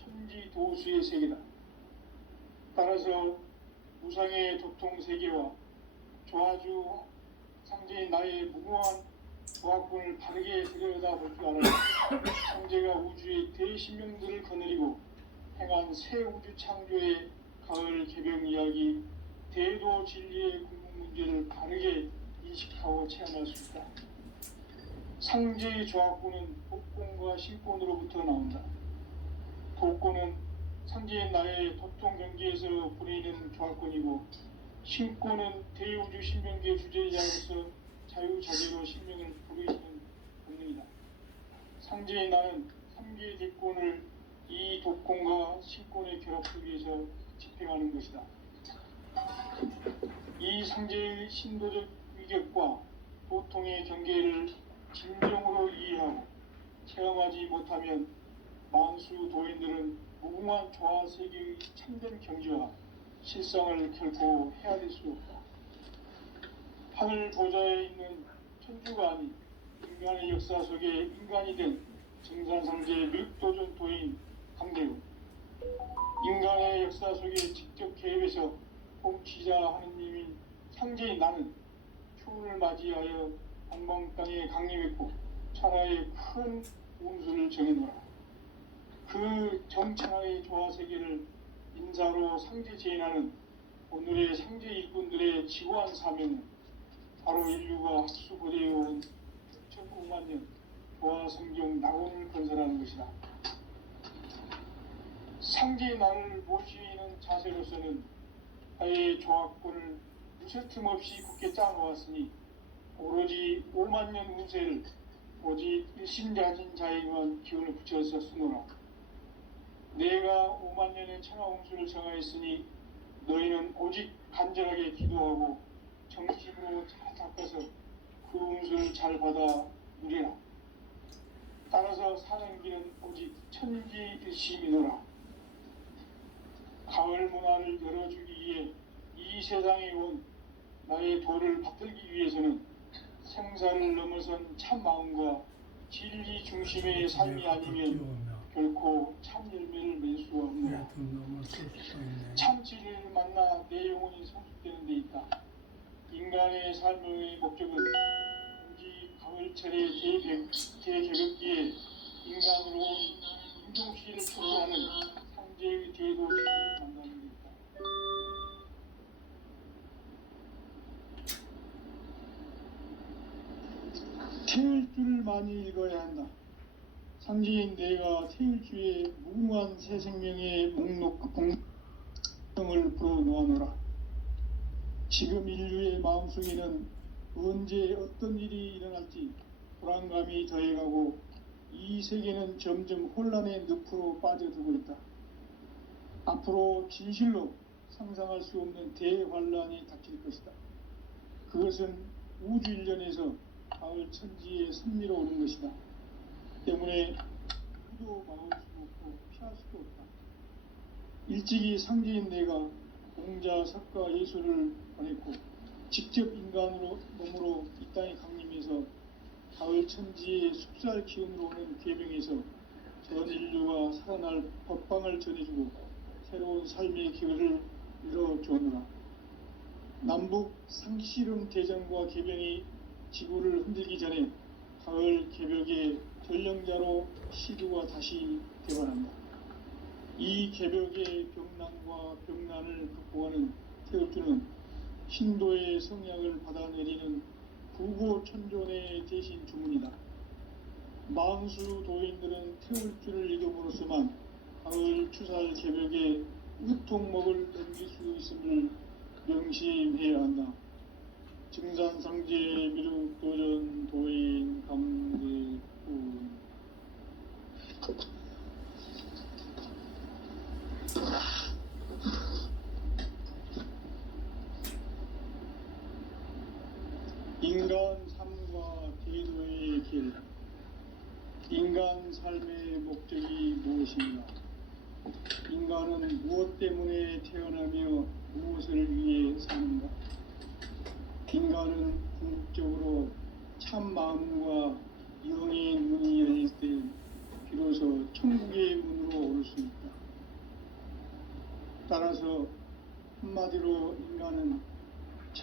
천지도수의 세계다. 따라서 무상의 도통 세계와 조화주 상제인 나의 무궁한 조합군을 바르게 들여다볼 줄 알아야 상제가 우주의 대신명들을 거느리고 행한 새 우주 창조의 가을 개병 이야기, 대도 진리의 궁극 문제를 바르게 인식하고 체험할 수 있다. 상제의 조합군은 복권과 신권으로부터 나온다. 복권은 상제인 나의 도통 경계에서 보내는 조합권이고, 신권은 대우주 신명계 주제자로서 자유자재로 신명을 부르시는 본능이다. 상제의 나는 3개의 대권을 이 독권과 신권의 결합을 위해서 집행하는 것이다. 이 상제의 신도적 위격과 도통의 경계를 진정으로 이해하고 체험하지 못하면 만수 도인들은 무궁한 조화 세계의 참된 경지와 실상을 결코 헤아릴 수 없다. 하늘 보좌에 있는 천주가 아닌 인간의 역사 속에 인간이 된 증산상제 묘도전 도인 강대우, 인간의 역사 속에 직접 개입해서 통치자 하느님인 상제인 나는 추운을 맞이하여 방방 땅에 강림했고 천하의 큰 운수를 정해놓으라. 그 정천하의 조화세계를 인사로 상제 제인하는 오늘의 상제 일꾼들의 지고한 사명은 바로 인류가 학수고대해온 6,900만 년 조화성경 낙원을 건설하는 것이다. 상제의 나를 모시는 자세로서는 아예 조합권을 무쇠 틈 없이 굳게 짜놓았으니 오로지 5만 년 운세를 오직 일심가진 자에게만 기운을 붙여서 쓰노라. 내가 5만 년의 천하 운수를 정하였으니 너희는 오직 간절하게 기도하고 정식으로 잘 닦아서 그 운수를 잘 받아 누리라. 따라서 사는 길은 오직 천지일심이노라. 가을 문화를 열어주기 위해 이 세상에 온 나의 도를 받들기 위해서는 생사를 넘어선 참 마음과 진리 중심의 삶이 아니면 결코 참 열매를 맺을 수 없노라. 참 진리를 만나 내 영혼이 성숙되는 데 있다. 인간의 삶의 목적은 오직 가을철의 대개벽기에 인간으로 온 인종시를 표현하는 상제의 대도시를 만나는 데 있다. 태울 줄을 많이 읽어야 한다. 상제인 내가 태울 주의 무궁한 새 생명의 목록 공명을 불어놓아노라. 지금 인류의 마음속에는 언제 어떤 일이 일어날지 불안감이 더해가고 이 세계는 점점 혼란의 늪으로 빠져들고 있다. 앞으로 진실로 상상할 수 없는 대환란이 닥칠 것이다. 그것은 우주 일련에서 가을 천지의 섭리로 오는 것이다. 때문에 누구도 막을 수 없고 피할 수도 없다. 일찍이 상제인 내가 공자, 석가, 예수를 보냈고 직접 인간으로 몸으로 이 땅에 강림해서 가을 천지의 숲살 기운으로 오는 계명에서 전 인류가 살아날 법방을 전해주고 새로운 삶의 기회를 열어주느라. 남북 상실음 대전과 개병이 지구를 흔들기 전에 가을 개벽의 전령자로 시주가 다시 개발한다. 이 개벽의 병난과 병난을 극복하는 태울주는 신도의 성약을 받아내리는 구고천존의 대신 주문이다. 만수 도인들은 태울주를 읽음으로써만 가을 추살 개벽의 으통목을 넘길 수 있음을 명심해야 한다. 증산상제 미륵도전 도인 강대군. 인간 삶과 대도의 길. 인간 삶의 목적이 무엇인가? 인간은 무엇 때문에 태어나며 무엇을 위해 사는가? 인간은 궁극적으로 참 마음과 영의 문이 열릴 때 비로소 천국의 문으로 오를 수 있다.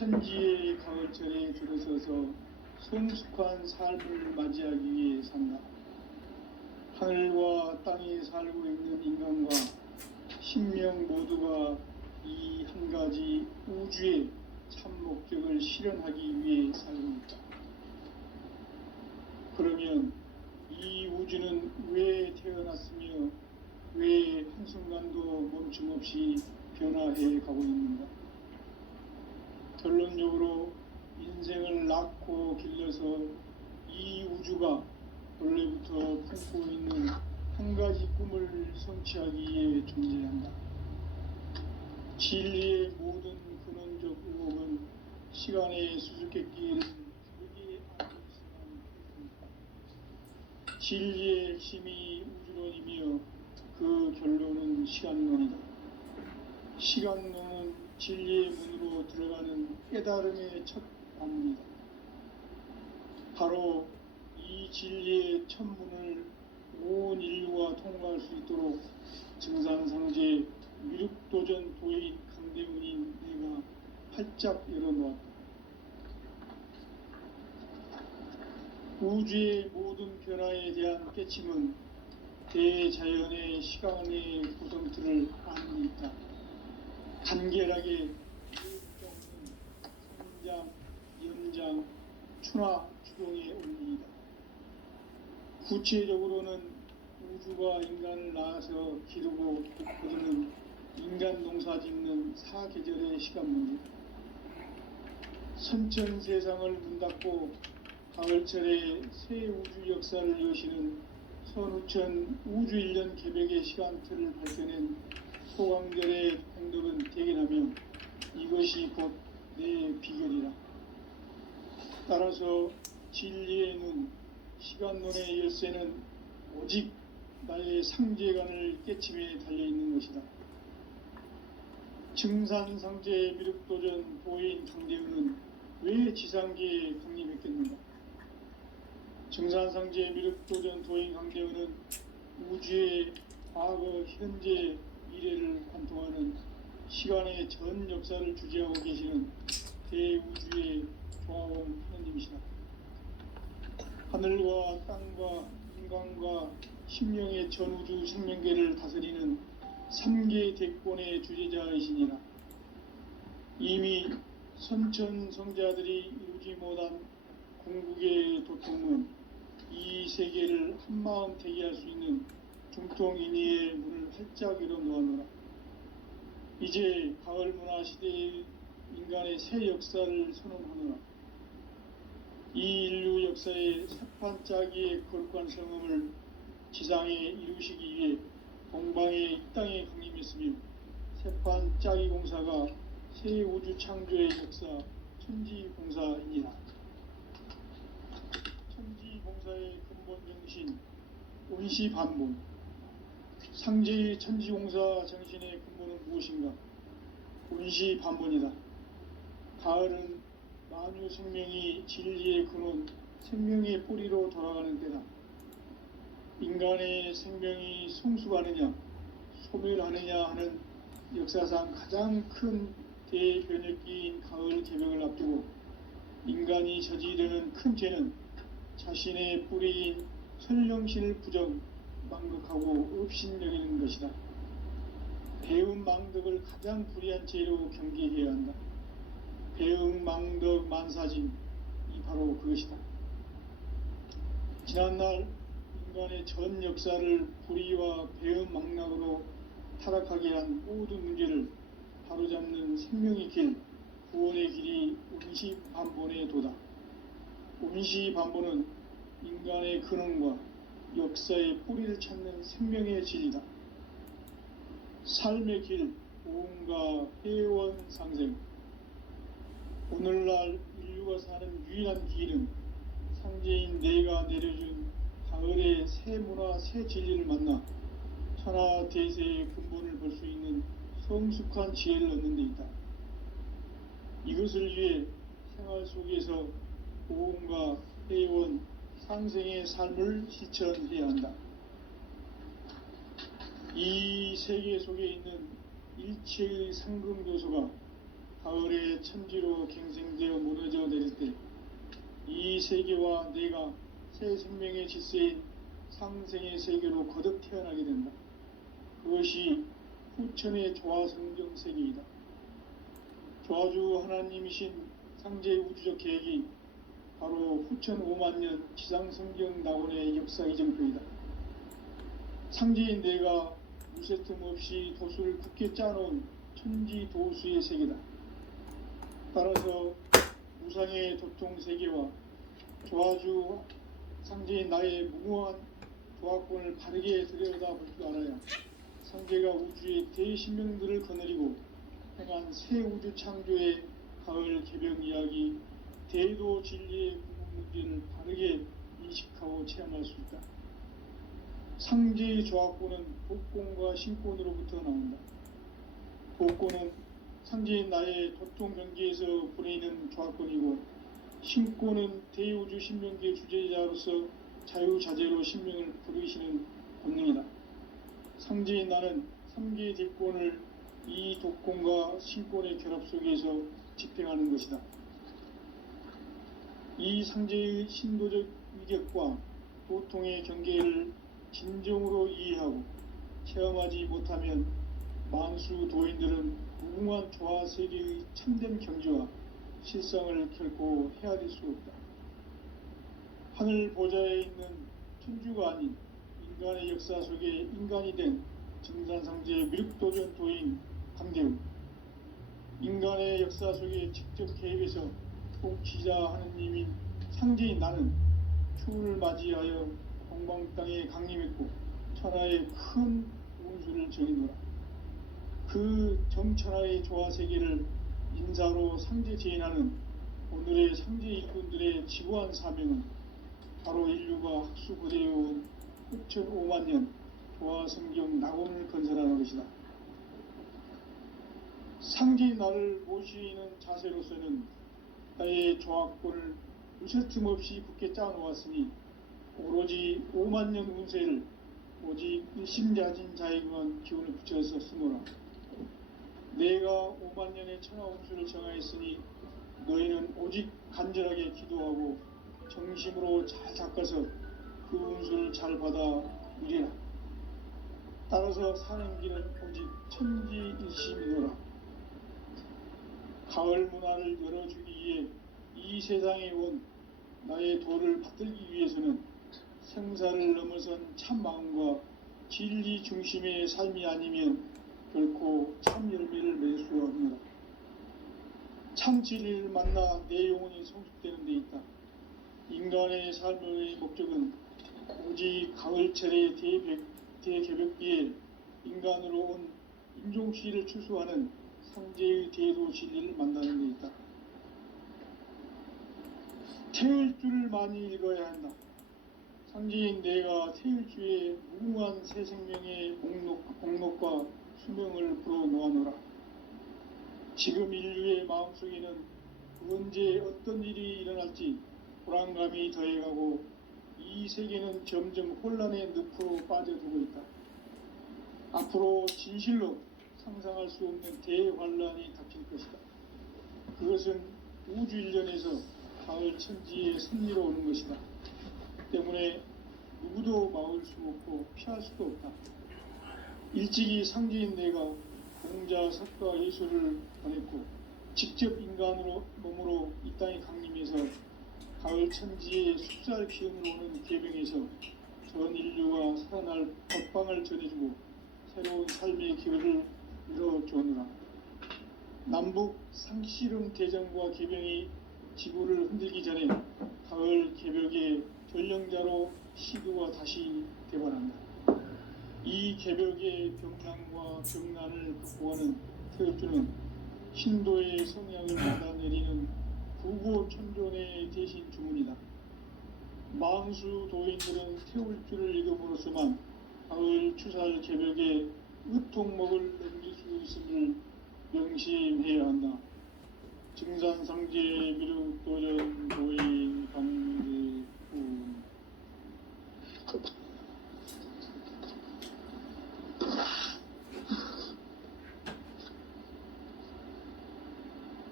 천지의 가을철에 들어서서 성숙한 삶을 맞이하기 위해 산다. 하늘과 땅에 살고 있는 인간과 신명 모두가 이 한 가지 우주의 참 목적을 실현하기 위해 살고 있다. 그러면 이 우주는 왜 태어났으며 왜 한순간도 멈춤없이 변화해 가고 있는가? 결론적으로 인생을 낳고 길러서 이 우주가 원래부터 품고 있는 한 가지 꿈을 성취하기 위해 존재한다. 진리의 모든 근원적 의혹은 시간의 수수께끼를 크게 안고 있으나 진리의 핵심이 우주론이며 그 결론은 시간론이다. 시간론은 진리의 문으로 들어가는 깨달음의 첫 방문이다. 바로 이 진리의 첫 문을 온 인류가 통과할 수 있도록 증산상제 미륵도전 도인 강대문인 내가 활짝 열어놓았다. 우주의 모든 변화에 대한 깨침은 대자연의 시간의 구성틀을 아는 데 있다. 간결하게 이유가 없는 성장, 연장, 추나 주동의 원리이다. 구체적으로는 우주가 인간을 낳아서 기르고 거두는 인간 농사 짓는 사계절의 시간 문제. 선천 세상을 문 닫고 가을철에 새 우주 역사를 여시는 선우천 우주 1년 개백의 시간틀을 밝혀낸 소강절의 행동은 대견하며 이것이 곧 내 비결이라. 따라서 진리의 눈, 시간론의 열쇠는 오직 나의 상제관을 깨침에 달려있는 것이다. 증산상제 미륵도전 도인 강대우는 왜 지상계에 강림했겠는가? 증산상제 미륵도전 도인 강대우는 우주의 과거, 현재, 미래를 관통하는 시간의 전 역사를 주재하고 계시는 대우주의 조화원 하느님이시다. 하늘과 땅과 인간과 심령의 전우주 생명계를 다스리는 3계 대권의 주재자이시니라. 이미 선천성자들이 이루지 못한 궁극의 도통은 이 세계를 한마음 대기할 수 있는 중통인의의 문을 활짝 열어놓았노라. 이제 가을 문화 시대의 인간의 새 역사를 선언하노라. 이 인류 역사의 새판짜기의 거룩한 성음을 지상에 이루시기 위해 동방의 이 땅에 강림했으며 새판짜기 공사가 새 우주 창조의 역사 천지공사이니라. 천지공사의 근본 정신 온시반본. 상제의 천지공사 정신의 근본은 무엇인가? 온시반본이다. 가을은 만유 생명이 진리의 근원, 생명의 뿌리로 돌아가는 때다. 인간의 생명이 성숙하느냐, 소멸하느냐 하는 역사상 가장 큰 대변혁기인 가을 개벽을 앞두고 인간이 저지르는 큰 죄는 자신의 뿌리인 설령신을 부정, 망극하고 업신여기는 것이다. 배움 망덕을 가장 불의한 죄로 경계해야 한다. 배움 망덕 만사진, 이 바로 그것이다. 지난날 인간의 전 역사를 불의와 배움 망락으로 타락하게 한 모든 문제를 바로잡는 생명의 길, 구원의 길이 온시반본의 도다. 온시반본은 인간의 근원과 역사의 뿌리를 찾는 생명의 진리다. 삶의 길, 오음과 회원 상생. 오늘날 인류가 사는 유일한 길은 상제인 내가 내려준 가을의 새 문화, 새 진리를 만나 천하 대세의 근본을 볼 수 있는 성숙한 지혜를 얻는 데 있다. 이것을 위해 생활 속에서 오음과 회원, 상생의 삶을 실천해야 한다. 이 세계 속에 있는 일체의 상금 요소가 가을의 천지로 갱생되어 무너져 내릴 때 이 세계와 내가 새 생명의 질서인 상생의 세계로 거듭 태어나게 된다. 그것이 후천의 조화성경 세계이다. 조화주 하나님이신 상제의 우주적 계획이 바로 후천 5만 년 지상성경 낙원의 역사 이정표이다. 상제인 내가 무쇠틈 없이 도수를 굳게 짜놓은 천지 도수의 세계다. 따라서 무상의 도통 세계와 조화주 상제인 나의 무모한 조화권을 바르게 들여다볼 줄 알아야 상제가 우주의 대신명들을 거느리고 행한 새 우주 창조의 가을 개벽 이야기, 대도 진리의 궁극 문제를 바르게 인식하고 체험할 수 있다. 상제의 조화권은 복권과 신권으로부터 나온다. 복권은 상제인 나의 도통 경계에서 보내는 조화권이고, 신권은 대우주 신명기의 주제자로서 자유자재로 신명을 부르시는 본능이다. 상제인 나는 3개의 대권을 이 독권과 신권의 결합 속에서 집행하는 것이다. 이 상제의 신도적 위격과 도통의 경계를 진정으로 이해하고 체험하지 못하면 만수 도인들은 무궁한 조화 세계의 참된 경지와 실상을 결코 헤아릴 수 없다. 하늘 보좌에 있는 천주가 아닌 인간의 역사 속에 인간이 된 증산상제의 미륵도전 도인 강대우, 인간의 역사 속에 직접 개입해서 통치자 하느님인 상제인 나는 추운을 맞이하여 동방 땅에 강림했고 천하의 큰 운수를 정의노라. 그 정천하의 조화세계를 인사로 상제 제인하는 오늘의 상제 일꾼들의 지구한 사명은 바로 인류가 학수고대해온 후천 5만 년 조화성경 낙원을 건설하는 것이다. 상제인 나를 모시는 자세로서는 나의 조화권을 무쇠틈 없이 굳게 짜놓았으니 오로지 5만 년 운세를 오직 일심자진 자에 관한 기운을 붙여서 쓰노라. 내가 5만 년의 천하 운수를 정하였으니 너희는 오직 간절하게 기도하고 정심으로 잘 닦아서 그 운수를 잘 받아 누리라. 따라서 사는 길은 오직 천지일심이노라. 가을 문화를 열어주기 위해 이 세상에 온 나의 도를 받들기 위해서는 생사를 넘어선 참 마음과 진리 중심의 삶이 아니면 결코 참 열매를 맺을 수가 없노라. 참 진리를 만나 내 영혼이 성숙되는 데 있다. 인간의 삶의 목적은 오직 가을철의 대개벽기에 인간으로 온 인종시를 추수하는 상제의 대도 진리를 만나는 데 있다. 태을 줄을 많이 읽어야 한다. 상제인 내가 태일주의 무궁한 새 생명의 목록과 수명을 불어놓아노라. 지금 인류의 마음속에는 언제 어떤 일이 일어날지 불안감이 더해가고 이 세계는 점점 혼란의 늪으로 빠져들고 있다. 앞으로 진실로 상상할 수 없는 대환란이 닥칠 것이다. 그것은 우주 일련에서 가을 천지의 섭리로 오는 것이다. 때문에 누구도 막을 수 없고 피할 수도 없다. 일찍이 상제인 내가 공자, 석가, 예수를 보냈고 직접 인간으로 몸으로 이 땅에 강림해서 가을 천지의 숫살 기운으로 오는 계명에서 전 인류가 살아날 법방을 전해주고 새로운 삶의 기회를 이뤄주느라. 남북 상씨름 대전과 계병이 지구를 흔들기 전에 가을 개벽의 전령자로 시도가 다시 되관한다. 이 개벽의 병난과 병난을 극복하는 태엽주는 신도의 성향을 받아내리는 구고천존의 대신 주문이다. 망수 도인들은 태울주를 읽음으로써만 가을 추살 개벽의 의통목을 넘길 수 있음을 명심해야 한다. 증산상제 미륵도전 도인 강대우.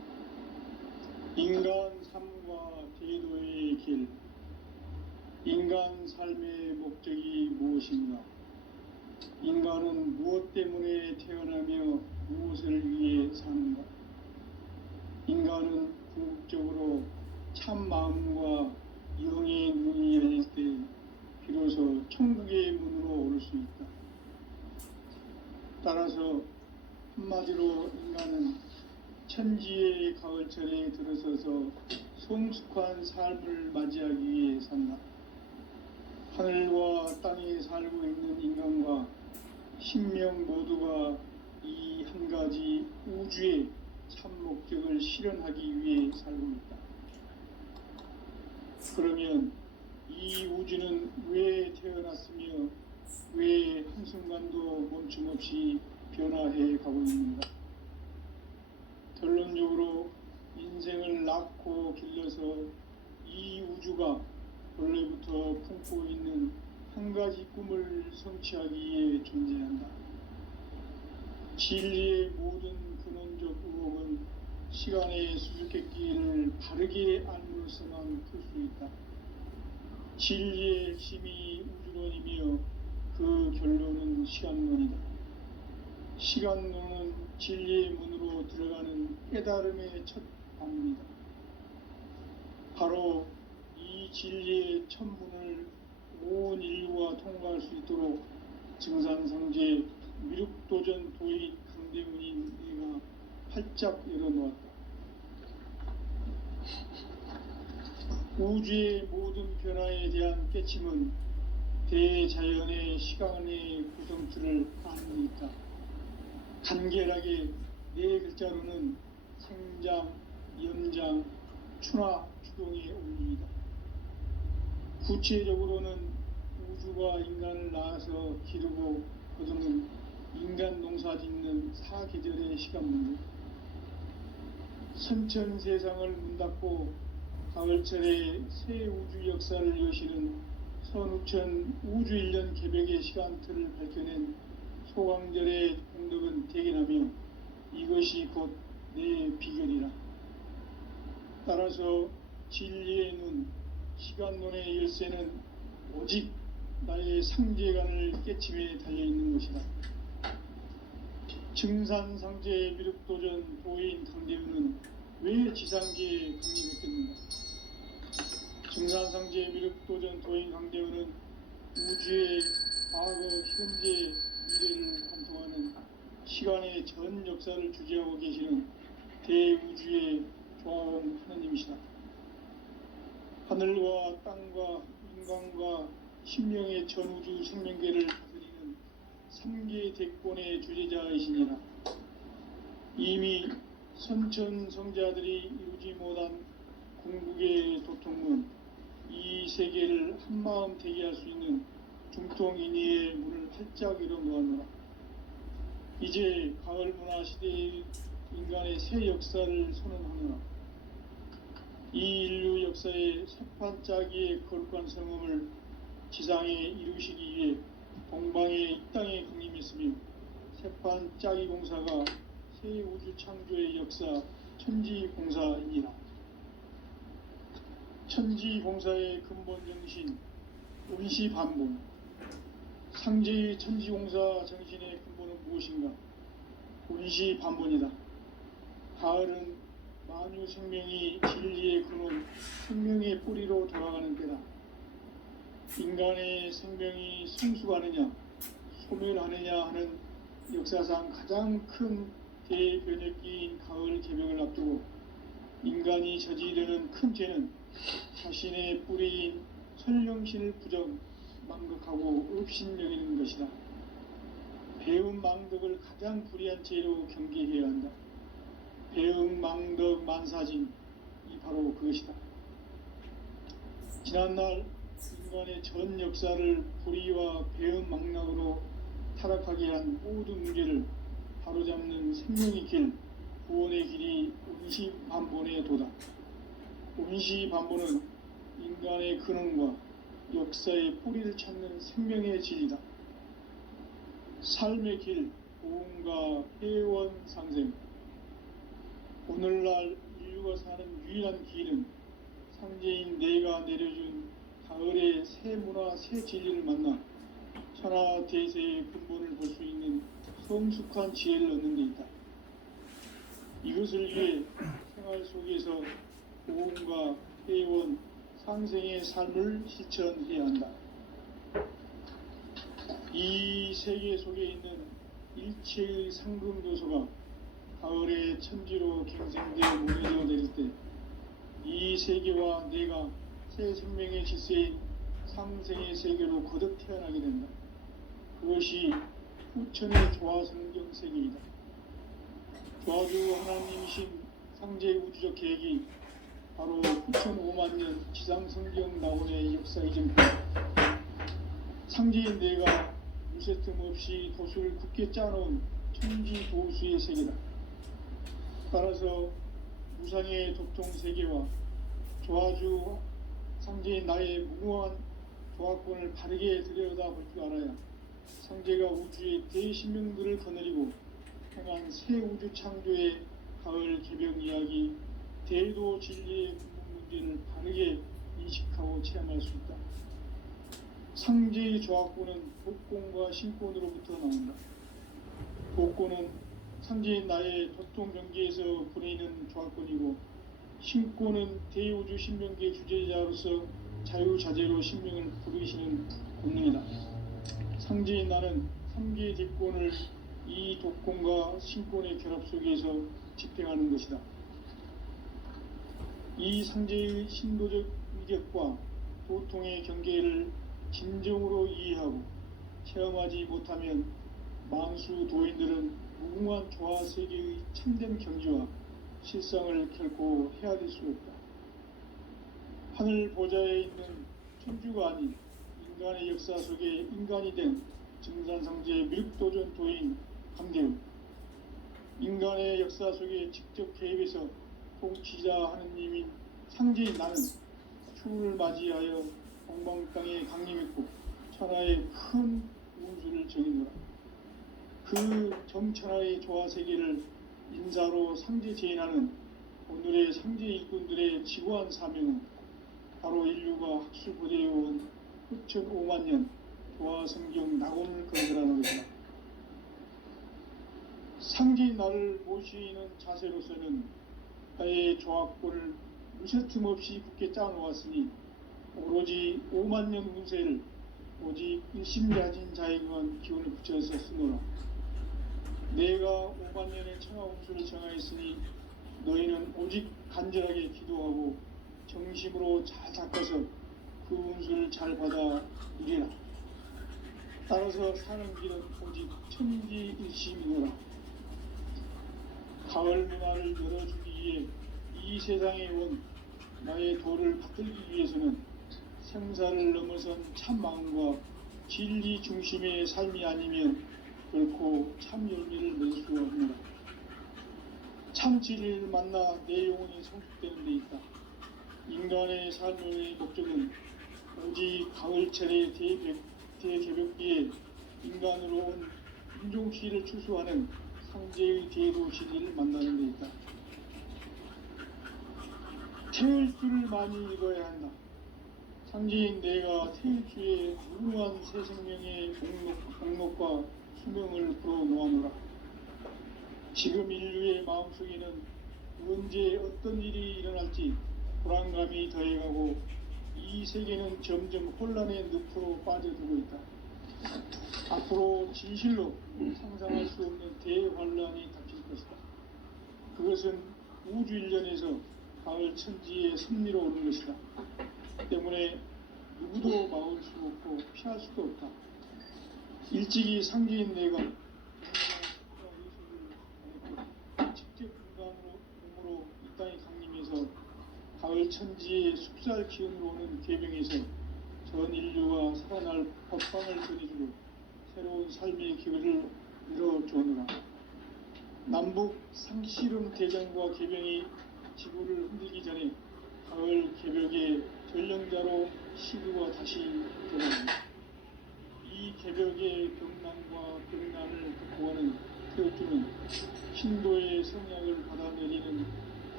인간 삶과 제도의 길. 인간 삶의 목적이 무엇인가? 인간은 무엇 때문에 태어나며 무엇을 위해 사는가? 인간은 궁극적으로 참 마음과 영의 문이 열릴 때 비로소 천국의 문으로 오를 수 있다. 따라서 한마디로 인간은 천지의 가을철에 들어서서 성숙한 삶을 맞이하기 위해 산다. 하늘과 땅에 살고 있는 인간과 신명 모두가 이 한 가지 우주의 참 목적을 실현하기 위해 살고 있다. 그러면 이 우주는 왜 태어났으며 왜 한순간도 멈춤없이 변화해 가고 있는가? 결론적으로 인생을 낳고 길러서 이 우주가 원래부터 품고 있는 한 가지 꿈을 성취하기 위해 존재한다. 진리의 모든 근원적 의혹은 시간의 수수께끼를 바르게 알므로서만 풀 수 있다. 진리의 핵심이 우주론이며 그 결론은 시간론이다. 시간론은 진리의 문으로 들어가는 깨달음의 첫 방문이다. 바로 이 진리의 첫 문을 온 인류가 통과할 수 있도록 증산성제 미륵도전 도인 강대문인 내가 활짝 열어놓았다. 우주의 모든 변화에 대한 깨침은 대자연의 시간의 구성틀을 아는 있다. 간결하게 네 글자로는 생장, 연장, 추나 추동의 원리이다. 구체적으로는 우주가 인간을 낳아서 기르고 거두는 인간 농사 짓는 사계절의 시간 문제. 선천 세상을 문 닫고 가을철에 새 우주 역사를 여시는 선우천 우주 1년 개벽의 시간틀을 밝혀낸 소강절의 공덕은 대견하며 이것이 곧 내 비결이라. 따라서 진리의 눈, 시간론의 열쇠는 오직 나의 상제관을 깨침에 달려있는 것이다. 증산상제 미륵도전 도인 강대우는 왜 지상계에 강림했겠는가? 증산상제 미륵도전 도인 강대우는 우주의 과거, 현재, 미래를 관통하는 시간의 전 역사를 주재하고 계시는 대우주의 조화원 하느님이시다. 하늘과 땅과 인간과 신명의 전우주 생명계를 다스리는 3계 대권의 주재자이시니라. 이미 선천성자들이 이루지 못한 궁극의 도통문, 이 세계를 한마음 되게 할 수 있는 중통인의의 문을 활짝 열어놓았노라. 이제 가을 문화 시대의 인간의 새 역사를 선언하노라. 이 인류 역사의 새판짜기의 거룩한 성음을 지상에 이루시기 위해 동방의 이 땅에 강림했으며 새판짜기 공사가 새 우주 창조의 역사 천지공사이니라. 천지공사의 근본 정신 운시반본. 상제의 천지공사 정신의 근본은 무엇인가? 운시반본이다. 가을은 만유 생명이 진리의 근원, 생명의 뿌리로 돌아가는 때다. 인간의 생명이 성숙하느냐, 소멸하느냐 하는 역사상 가장 큰 대변혁기인 가을 개벽을 앞두고 인간이 저지르는 큰 죄는 자신의 뿌리인 설령신을 부정, 망극하고 업신여기는 것이다. 배움 망덕을 가장 불의한 죄로 경계해야 한다. 배움 망덕 만사진, 이 바로 그것이다. 지난날 인간의 전 역사를 불의와 배움 망락으로 타락하게 한 모든 문제를 바로잡는 생명의 길, 구원의 길이 운시반본의 도다. 운시반본은 인간의 근원과 역사의 뿌리를 찾는 생명의 진리다. 삶의 길, 고음과 회원 상생. 오늘날 인류가 사는 유일한 길은 상제인 내가 내려준 가을의 새 문화, 새 진리를 만나 천하 대세의 근본을 볼 수 있는 성숙한 지혜를 얻는 데 있다. 이것을 위해 생활 속에서 복음과 회원, 상생의 삶을 실천해야 한다. 이 세계 속에 있는 일체의 상금도서가 가을의 천지로 갱생되어 무너져 내릴 때 이 세계와 내가 새 생명의 질서인 상생의 세계로 거듭 태어나게 된다. 그것이 후천의 조화성경 세계이다. 조화주 하나님이신 상제의 우주적 계획이 바로 후천 5만 년 지상성경 낙원의 역사 이전부터 상제인 내가 무쇠 틈 없이 도수를 굳게 짜놓은 천지 도수의 세계다. 따라서 무상의 도통 세계와 조화주 상제인 나의 무모한 조화권을 바르게 들여다볼 줄 알아야 상제가 우주의 대신명들을 거느리고 행한 새 우주 창조의 가을 개벽 이야기, 대도 진리의 근본 문제를 바르게 인식하고 체험할 수 있다. 상제의 조화권은 복권과 신권으로부터 나온다. 복권은 상제인 나의 도통 경계에서 보내는 조화권이고, 신권은 대우주 신명계 주제자로서 자유자재로 신명을 부르시는 권능이다. 상제인 나는 3개의 뒷권을 이 독권과 신권의 결합 속에서 집행하는 것이다. 이 상제의 신도적 위력과 도통의 경계를 진정으로 이해하고 체험하지 못하면 만수 도인들은 무궁한 조화 세계의 참된 경지와 실상을 결코 헤아릴 수 없다. 하늘 보좌에 있는 천주가 아닌 인간의 역사 속에 인간이 된 증산상제의 밀도전 도인 감대우, 인간의 역사 속에 직접 개입해서 통치자 하느님인 상제인 나는 추운을 맞이하여 동방 땅에 강림했고 천하의 큰 운수를 정의노라. 그 정천하의 조화 세계를 인사로 상제 제인하는 오늘의 상제 일꾼들의 지고한 사명은 바로 인류가 학술보대해온 후천 5만 년 조화 성경 낙원을 건설하는 것이다. 상제인 나를 모시는 자세로서는 나의 조화권을 무쇠 틈 없이 굳게 짜놓았으니 오로지 5만 년 운세를 오직 일심가진 자에게만 기운을 붙여서 쓰노라. 내가 5만 년의 천하 운수를 정하였으니 너희는 오직 간절하게 기도하고 정심으로 잘 닦아서 그 운수를 잘 받아 누리라. 따라서 사는 길은 오직 천지일심이노라. 가을 문화를 열어주기 위해 이 세상에 온 나의 도를 붙들기 위해서는 생사를 넘어선 참 마음과 진리 중심의 삶이 아니면 결코 참 열매를 낼 수 없노라. 참 진리를 만나 내 영혼이 성숙되는 데 있다. 인간의 삶의 목적은 오직 가을철의 대개벽기에 인간으로 온 인종시를 추수하는 상제의 대도 진리를 만나는 데 있다. 태일주를 많이 읽어야 한다. 상제인 내가 태일주의 무궁한 새 생명의 목록과 수명을 풀어놓아노라. 지금 인류의 마음속에는 언제 어떤 일이 일어날지 불안감이 더해가고 이 세계는 점점 혼란의 늪으로 빠져들고 있다. 앞으로 진실로 상상할 수 없는 대환란이 닥칠 것이다. 그것은 우주 일련에서 가을 천지의 섭리로 오는 것이다. 때문에 누구도 막을 수 없고 피할 수도 없다. 일찍이 상제인 내가 직접 인간으로 이 땅에 강림해서 가을 천지의 숲살 기운으로 오는 계명에서 전 인류가 살아날 법방을 전해주고 새로운 삶의 기회를 열어주느라. 남북 상씨름 대전과 계명이 지구를 흔들기 전에 가을 개벽의 전령자로 시구가 다시 드러납니다. 이 개벽의 병난과 병난을 극복하는 태어주는 신도의 성향을 받아내리는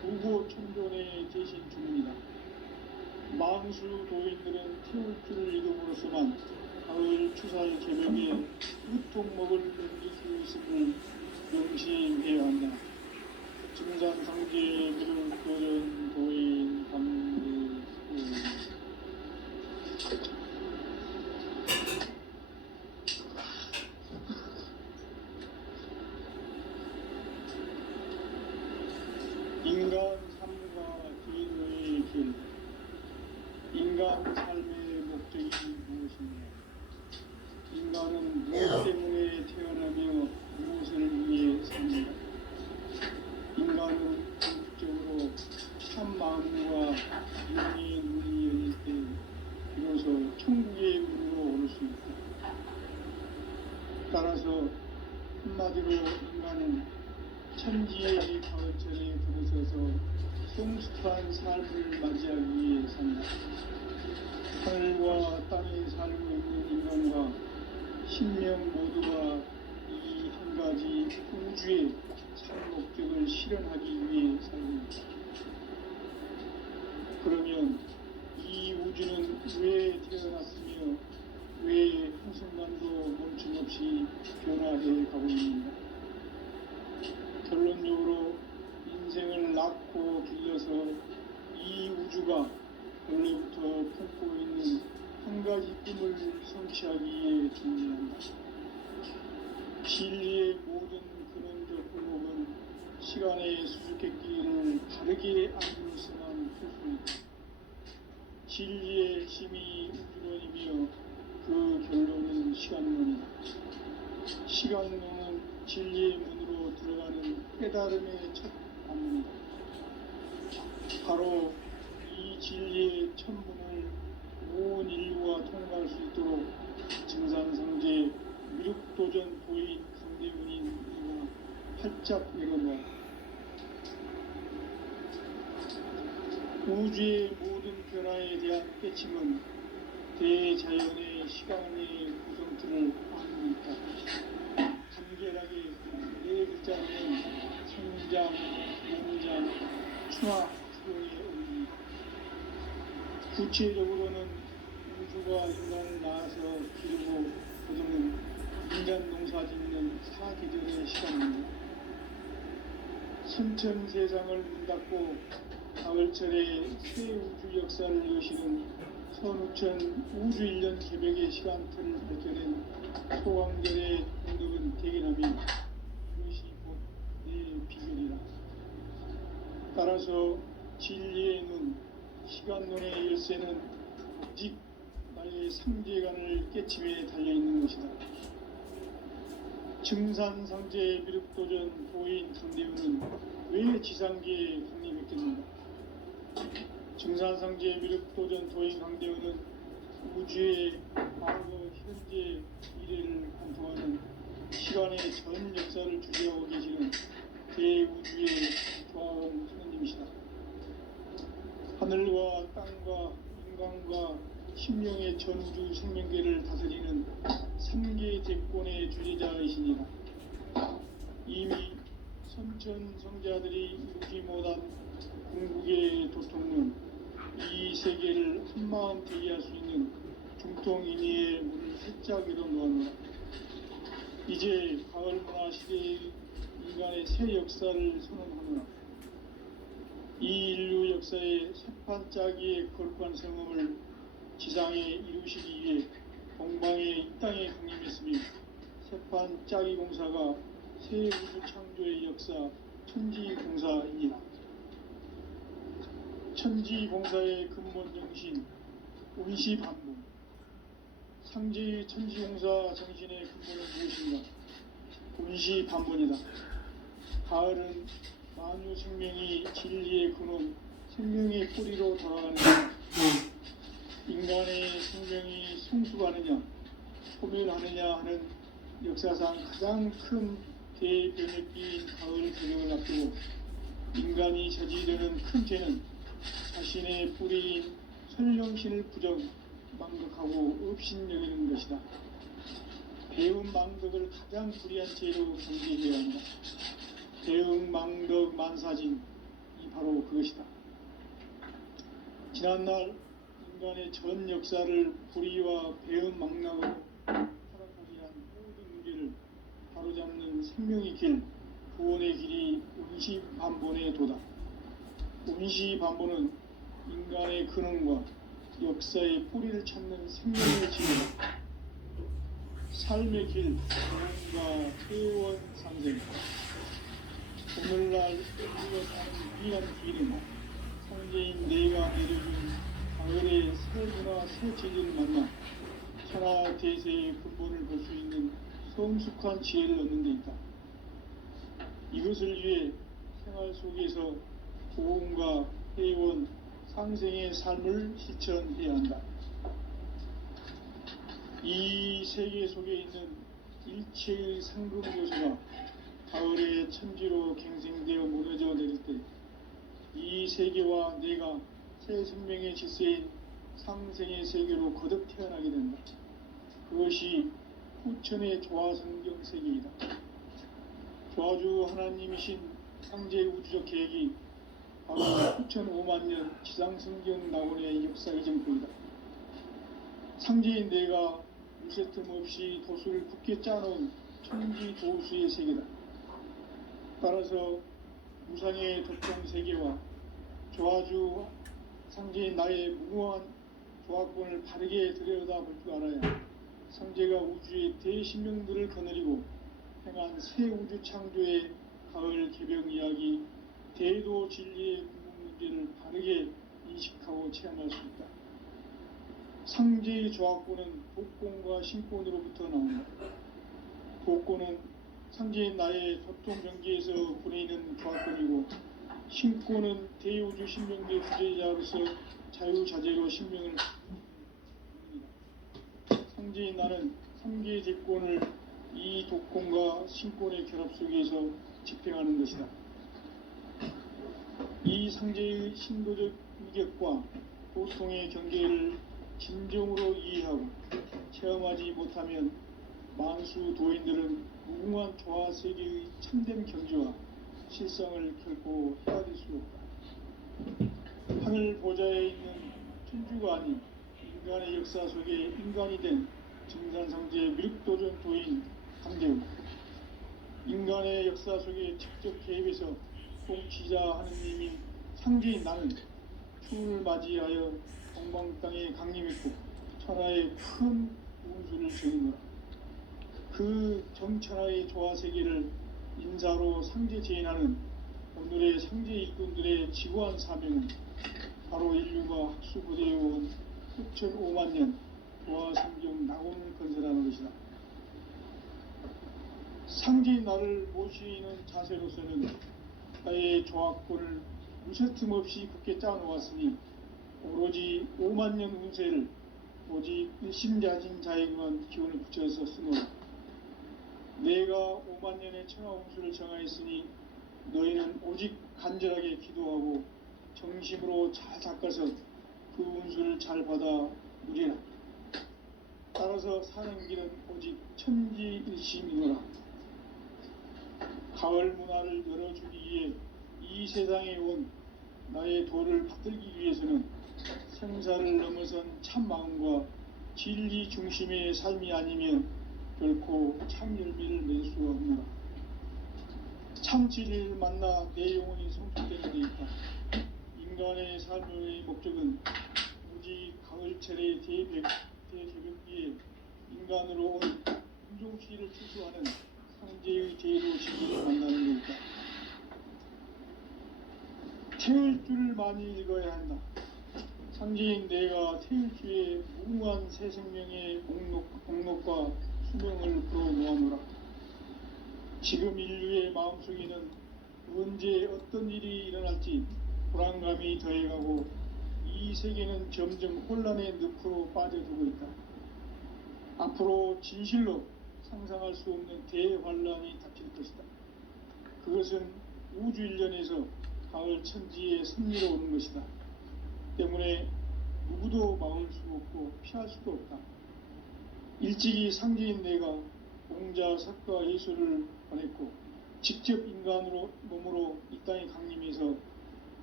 부고 총존의 대신 주문이다. 만수 도인들은 태울 줄을 이름으로서만 가을 추살 개벽에 으통목을 넘길 수 있음을 명심해야 한다. 증산상제 미륵도전 도인 감리후 인간 삶과 기도의 길. 인간 삶의 목적이 무엇이냐? 인간은 무엇 때문에 태어나며 무엇을 위해 사는가? 인간은 궁극적으로 참 마음과 영의 눈이 열릴 때 비로소 천국의 문으로 오를 수 있다. 따라서 한마디로 인간은 천지의 가을철에 들어서서 성숙한 삶을 맞이하기 위해 산다. 하늘과 땅에 살고 있는 인간과 신명 모두가 이 한 가지 우주의 참 목적을 실현하기 위해 살고 있다. 그러면 이 우주는 왜 태어났으며 왜 한순간도 멈춤없이 변화해 가고 있는가? 결론적으로 인생을 낳고 길러서 이 우주가 원래부터 품고 있는 한 가지 꿈을 성취하기에 존재한다. 진리의 모든 근원적 의목은 시간의 수수께끼를 다르게 알고서만 풀 수 있다. 진리의 힘이 우주론이며 그 결론은 시간론이다. 시간론은 진리의 문으로 들어가는 깨달음의 첫 방문이다. 바로 이 진리의 첫 문을 온 인류가 통과할 수 있도록 증산상제 미륵도전 도인 강대문인 우리가 활짝 열어놓아 우주의 모든 변화에 대한 깨침은 대자연의 시간의 구성틀을 안고 있다. 간결하게 네 글자는 성장, 용장, 충화, 수용의 의미입니다. 구체적으로는 우주가 인간을 낳아서 기르고 거두는 인간 농사 짓는 사계절의 시간입니다. 선천 세상을 문 닫고 가을철에 새 우주 역사를 여시는 선우천 우주 1년 개벽의 시간틀을 밝혀낸 소강절의 동력은 대견하며 그것이 곧 내 비결이라. 따라서 진리의 눈, 시간론의 열쇠는 오직 나의 상제관을 깨침에 달려있는 것이다. 증산상제 미륵도전 도인 강대우는 왜 지상계에 확립했겠는가? 증산상제 미륵도전 도인 강대우는 우주의 과거, 현재, 미래를 관통하는 시간의 전 역사를 주재하고 계시는 대우주의 조화원 선생님이시다. 하늘과 땅과 인간과 심령의 전우주 생명계를 다스리는 3계 대권의 주제자이시니라. 이미 선천 성자들이 이루지 못한 궁극의 도통론, 이 세계를 한마음 대기할 수 있는 중통인의의 문을 활짝 열어놓았노라. 이제 가을 문화 시대의 인간의 새 역사를 선언하노라. 이 인류 역사의 새판짜기의 거룩한 성음을 지상에 이루시기 위해 동방의 이 땅에 강림했으며 새판짜기 공사가 새 우주 창조의 역사 천지공사이니라. 천지공사의 근본 정신 운시반복. 상제의 천지공사 정신의 근본은 무엇인가? 운시반복이다. 가을은 만유 생명이 진리의 근원, 생명의 뿌리로 돌아가는 인간의 생명이 성숙하느냐, 소멸하느냐 하는 역사상 가장 큰 대변혁기인 가을 개벽을 앞두고 인간이 저지르는 큰 죄는 자신의 뿌리인 설령신을 부정, 망덕하고 업신여기는 것이다. 배운 망덕을 가장 불의한 죄로 경계해야 한다. 대응 망덕 만사진, 바로 그것이다. 지난날 인간의 전 역사를 불의와 배은망락으로 타락하게 한 모든 문제를 바로잡는 생명의 길, 구원의 길이 운시반본의 도다. 운시반본은 인간의 근원과 역사의 뿌리를 찾는 생명의 지혜다. 삶의 길, 구원과 회원 상생. 오늘날 우리가 사는 위한 길은 성제인 내가 내려준 가을의 새 문화 새 재질을 만나 천하 대세의 근본을 볼 수 있는 성숙한 지혜를 얻는 데 있다. 이것을 위해 생활 속에서 보험과 회원, 상생의 삶을 실천해야 한다. 이 세계 속에 있는 일체의 상금 요소가 가을의 천지로 갱생되어 무너져 내릴 때 이 세계와 내가 새 생명의 질서인 상생의 세계로 거듭 태어나게 된다. 그것이 후천의 조화성경 세계이다. 조화주 하나님이신 상제 우주적 계획이 바로 후천 5만 년 지상성경 낙원의 역사 이정표이다. 상제인 내가 무쇠 틈 없이 도수를 굳게 짜놓은 천지 도수의 세계다. 따라서 무상의 도통 세계와 조화주 상제인 나의 무궁한 조화권을 바르게 들여다볼 줄 알아야 상제가 우주의 대신명들을 거느리고 행한 새 우주 창조의 가을 개병 이야기, 대도 진리의 궁극 문제를 바르게 인식하고 체험할 수 있다. 상제의 조화권은 독권과 신권으로부터 나온다. 독권은 상제인 나의 도통 경계에서 보내는 조화권이고, 신권은 대우주 신명계 주제자로서 자유자재로 신명을 상제인 나는 3개의 제권을 이 독권과 신권의 결합 속에서 집행하는 것이다. 이 상제의 신도적 위격과 도통의 경계를 진정으로 이해하고 체험하지 못하면 만수 도인들은 무궁한 조화세계의 참된 경지와 실상을 결코 헤아릴 수 없다. 하늘 보좌에 있는 천주가 아닌 인간의 역사 속에 인간이 된 증산상제의 미륵도전 도인 강재우, 인간의 역사 속에 직접 개입해서 통치자 하느님인 상제인 나는 추운을 맞이하여 동방 땅에 강림했고 천하의 큰 운수를 정의노라. 그 정천하의 조화세계를 인사로 상제 재인하는 오늘의 상제 일꾼들의 지구한 사명은 바로 인류가 학수고대해온 후천 5만 년 조화성경 낙원을 건설하는 것이다. 상제인 나를 모시는 자세로서는 나의 조화권을 무쇠 틈 없이 굳게 짜놓았으니 오로지 5만 년 운세를 오직 일심자진 자에게만 기운을 붙여서 쓰노라. 내가 5만 년의 천하 운수를 정하였으니 너희는 오직 간절하게 기도하고 정심으로 잘 닦아서 그 운수를 잘 받아 누리라. 따라서 사는 길은 오직 천지일심이노라. 가을 문화를 열어주기 위해 이 세상에 온 나의 도를 받들기 위해서는 생사를 넘어선 참 마음과 진리 중심의 삶이 아니면 결코 참 열매를 낼 수가 없노라. 참 진리를 만나 내 영혼이 성숙되는 데 있다. 인간의 삶의 목적은 오직 가을철의 대개벽기에 인간으로 온 인종시를 추수하는 상제의 제도 진리를 만나는 데 있다. 태울 줄을 많이 읽어야 한다. 상제인 내가 태울주의 무궁한 새 생명의 목록과 수명을 불어모아노라. 지금 인류의 마음속에는 언제 어떤 일이 일어날지 불안감이 더해가고 이 세계는 점점 혼란의 늪으로 빠져들고 있다. 앞으로 진실로 상상할 수 없는 대환란이 닥칠 것이다. 그것은 우주 일련에서 가을 천지의 섭리로 오는 것이다. 때문에 누구도 막을 수 없고 피할 수도 없다. 일찍이 상제인 내가 공자, 석가, 예수를 보냈고 직접 인간으로 몸으로 이 땅에 강림해서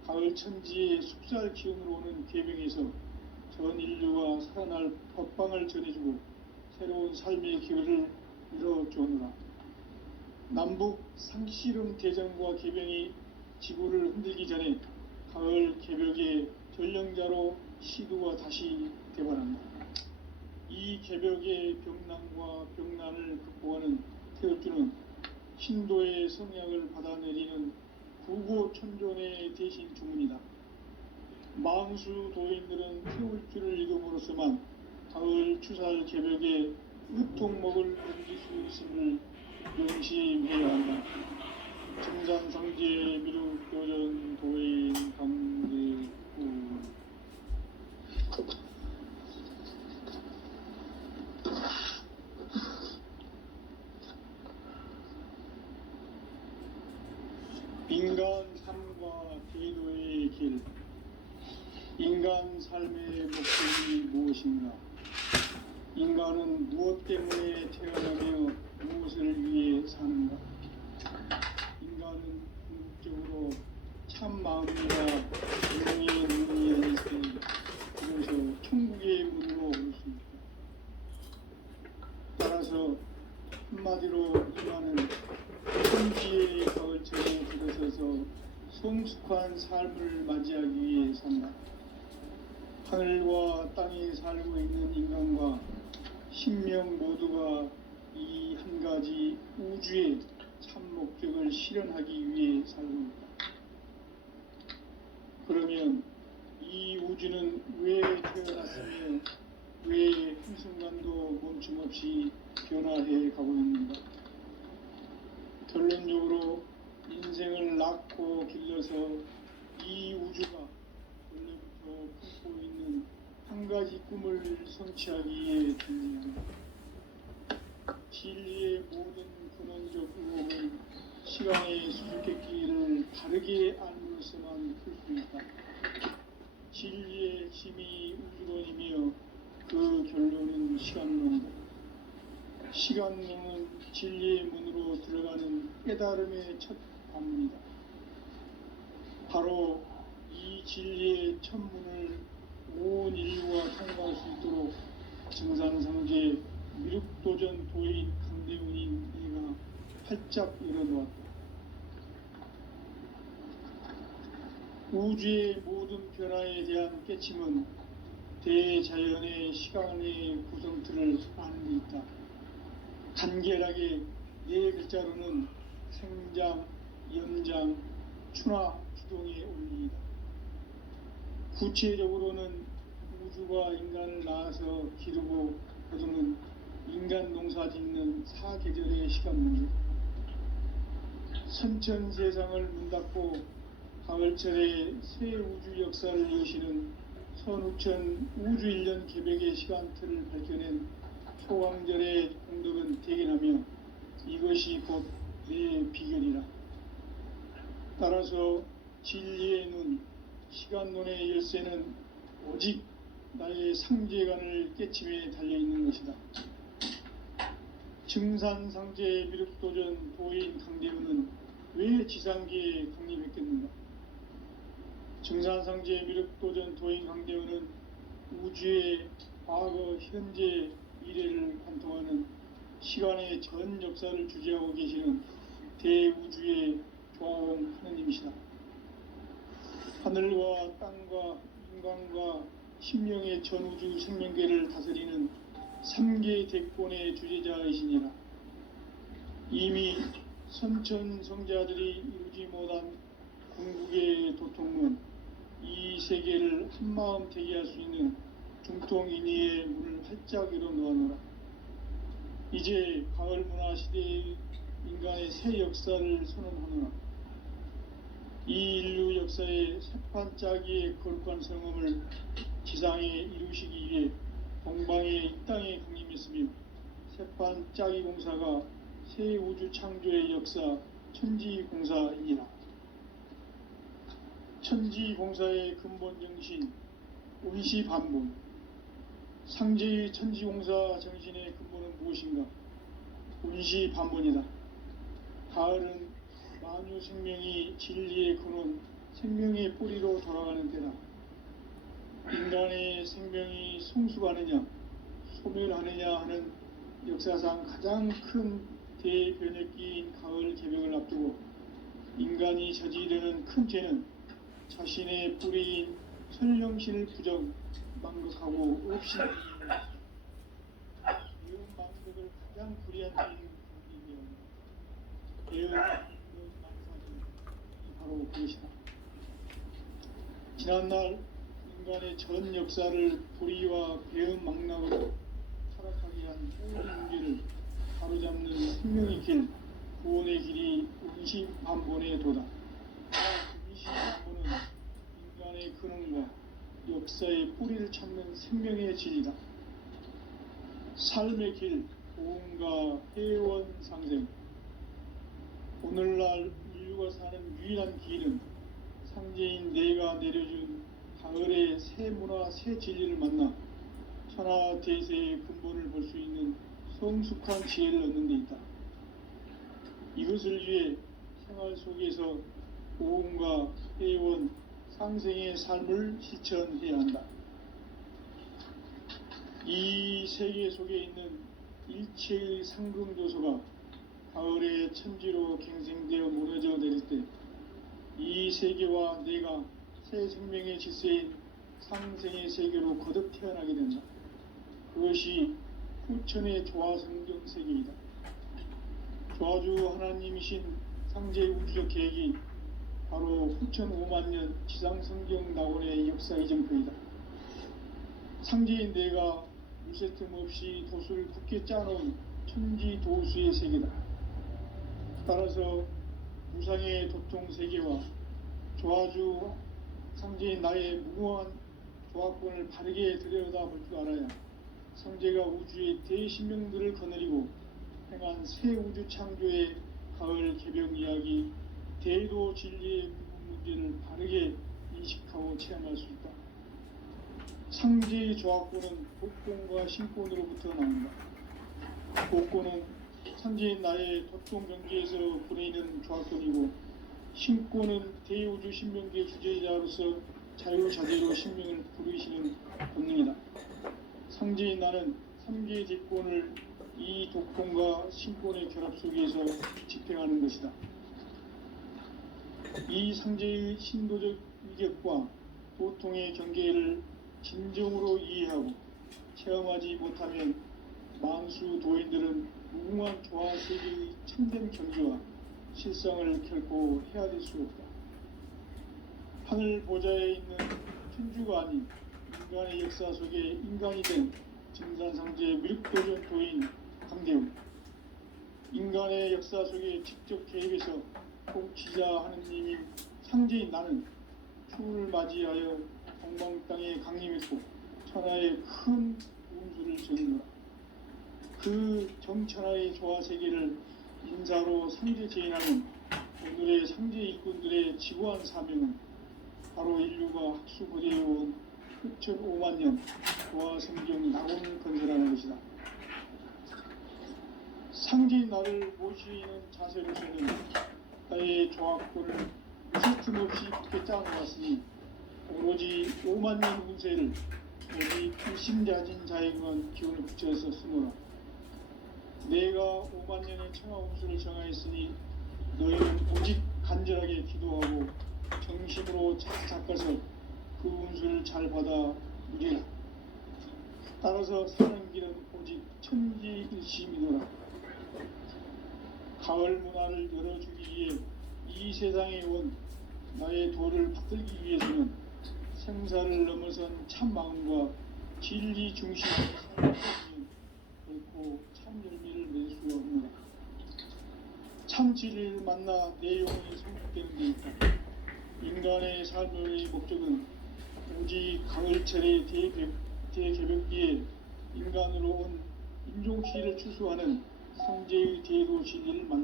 가을 천지의 숲살 기운으로 오는 계병에서 전 인류가 살아날 법방을 전해주고 새로운 삶의 기회를 이뤄주오노라. 남북 상씨름 대전과 계병이 지구를 흔들기 전에 가을 개벽의 전령자로 시두가 다시 개발한다. 이 개벽의 병난과 병난을 극복하는 태극주는 신도의 성약을 받아내리는 구고천존의 대신 주문이다. 망수 도인들은 태울주를 읽음으로써만 가을 추살 개벽의 으통목을 던질 수 있음을 명심해야 한다. 증산상제 미륵도전 도인 강대구 인간 삶과 대도의 길. 인간 삶의 목적이 무엇인가? 인간은 무엇 때문에 태어나며 무엇을 위해 사는가? 인간은 궁극적으로 참 마음이나 영의 문이 아닐 때 비로소 천국의 문으로 올 수 있다. 따라서 한마디로 인간은 천지의 가을철에 들어서서 성숙한 삶을 맞이하기 위해 산다. 하늘과 땅에 살고 있는 인간과 신명 모두가 이 한 가지 우주의 참 목적을 실현하기 위해 살고 있다. 그러면 이 우주는 왜 태어났으며 왜 한순간도 멈춤없이 변화해 가고 있는가? 결론적으로 인생을 낳고 길러서 이 우주가 원래부터 품고 있는 한 가지 꿈을 성취하기 위해 존재한다. 진리의 모든 근원적 의혹은 시간의 수수께끼를 다르게 알므로서만 풀 수 있다. 진리의 핵심이 우주론이며 그 결론은 시간론이다. 시간론은 진리의 문으로 들어가는 깨달음의 첫 관문이다. 바로 이 진리의 첫 문을 온 인류가 통과할 수 있도록 증산상제 미륵도전 도인 강대훈인 내가 활짝 열어놓았다. 우주의 모든 변화에 대한 깨침은 대자연의 시간의 구성틀을 아는 데 있다. 간결하게 네 글자로는 생장, 연장, 추나 주동의 원리이다. 구체적으로는 우주가 인간을 낳아서 기르고 거두는 인간 농사 짓는 사계절의 시간 문제. 선천 세상을 문 닫고 가을철에 새 우주 역사를 여시는 선우천 우주 1년 개벽의 시간틀을 밝혀낸 소강절의 공덕은 대견하며 이것이 곧 내 비결이라. 따라서 진리의 눈, 시간론의 열쇠는 오직 나의 상제관을 깨침에 달려있는 것이다. 증산상제 미륵도전 도인 강대훈은 왜 지상계에 강림했겠는가? 증산상제 미륵도전 도인 강대훈은 우주의 과거, 현재, 미래를 관통하는 시간의 전 역사를 주재하고 계시는 대우주의 조화원 하느님이시다. 하늘과 땅과 인간과 신명의 전우주 생명계를 다스리는 3계 대권의 주재자이시니라. 이미 선천성자들이 이루지 못한 궁극의 도통은 이 세계를 한마음 되게 할 수 있는 중통인의의 문을 활짝 열어놓아노라. 이제 가을 문화 시대의 인간의 새 역사를 선언하노라. 이 인류 역사의 새판짜기의 거룩한 성음을 지상에 이루시기 위해 동방의 이 땅에 강림했으며 새판짜기 공사가 새 우주 창조의 역사 천지공사이니라. 천지공사의 근본 정신 온시반본. 상제의 천지공사 정신의 근본은 무엇인가? 온시반본이다. 가을은 만유 생명이 진리의 근원 생명의 뿌리로 돌아가는 때다. 인간의 생명이 성숙하느냐 소멸하느냐 하는 역사상 가장 큰 대변혁기인 가을 개벽을 앞두고 인간이 저지르는 큰 죄는 자신의 뿌리인 선령신을 부정 망극하고 없이 배운 망극을 가장 불의한 죄인 경기되었다. 배운 망사는 바로 그것이다. 지난날 인간의 전 역사를 불의와 배은 망락으로 타락하게 한 모든 문제를 바로잡는 생명의 길, 구원의 길이 운시반본의 도다. 운시반본은 인간의 근원과 역사의 뿌리를 찾는 생명의 진리다. 삶의 길, 보험과 회원 상생. 오늘날 인류가 사는 유일한 길은 상제인 내가 내려준 가을의 새 문화, 새 진리를 만나 천하 대세의 근본을 볼 수 있는 성숙한 지혜를 얻는 데 있다. 이것을 위해 생활 속에서 보험과 회원, 상생의 삶을 실천해야 한다. 이 세계 속에 있는 일체의 상금조소가 가을의 천지로 갱생되어 무너져 내릴 때 이 세계와 내가 새 생명의 질서인 상생의 세계로 거듭 태어나게 된다. 그것이 후천의 조화성경 세계이다. 조화주 하나님이신 상제의 우주적 계획이 바로 후천 5만년 지상성경 낙원의 역사 이정표이다. 상제인 내가 무쇠틈 없이 도수를 굳게 짜놓은 천지 도수의 세계다. 따라서 무상의 도통 세계와 조화주 상제인 나의 무궁한 조화권을 바르게 들여다볼 줄 알아야 상제가 우주의 대신명들을 거느리고 행한 새 우주 창조의 가을 개벽 이야기, 대도 진리의 문제를 바르게 인식하고 체험할 수 있다. 상제의 조화권은 복권과 신권으로부터 나온다. 복권은 상제인 나의 도통 경계에서 보내는 조화권이고, 신권은 대우주 신명계 주제자로서 자유자재로 신명을 부르시는 본능이다. 상제인 나는 3개의 대권을 이 독권과 신권의 결합 속에서 집행하는 것이다. 이 상제의 신도적 위격과 도통의 경계를 진정으로 이해하고 체험하지 못하면 만수 도인들은 무궁한 조화 세계의 참된 경지와 실상을 결코 헤아릴 수 없다. 하늘 보좌에 있는 천주가 아닌 인간의 역사 속에 인간이 된 증산상제의 미륵도전 도인 강대웅, 인간의 역사 속에 직접 개입해서 통치자 하느님인 상제인 나는 추운을 맞이하여 동방 땅에 강림했고 천하의 큰 운수를 전하노라. 그 정천하의 조화 세계를 인사로 상제 제인하는 오늘의 상제 일꾼들의 지고한 사명은 바로 인류가 학수고대해온 후천 5만년 조화 성경 낙원을 건설하는 것이다. 상제인 나를 모시는 자세로서는 나의 조화권을 무쇠틈 없이 굳게 짜놓았으니 오로지 5만년 운세를 오직 일심자진 자에게만 기운을 붙여서 쓰노라. 내가 5만년의 청하 운수를 정하였으니 너희는 오직 간절하게 기도하고 정심으로 닦아서 그 운수를 잘 받아 누리라. 따라서 사는 길은 오직 천지일심이노라. 가을 문화를 열어주기 위해 이 세상에 온 나의 도를 붙들기 위해서는 생사를 넘어선 참 마음과 진리 중심의 삶을 결코 참 열매를 맺을 수 없노라. 참 진리를 만나 내 영혼이 성숙되는 데 있다. 인간의 삶의 목적은 오직 가을철의 대개벽기에 인간으로 온 인종시를 추수하는 상제의 대도 진리를 만나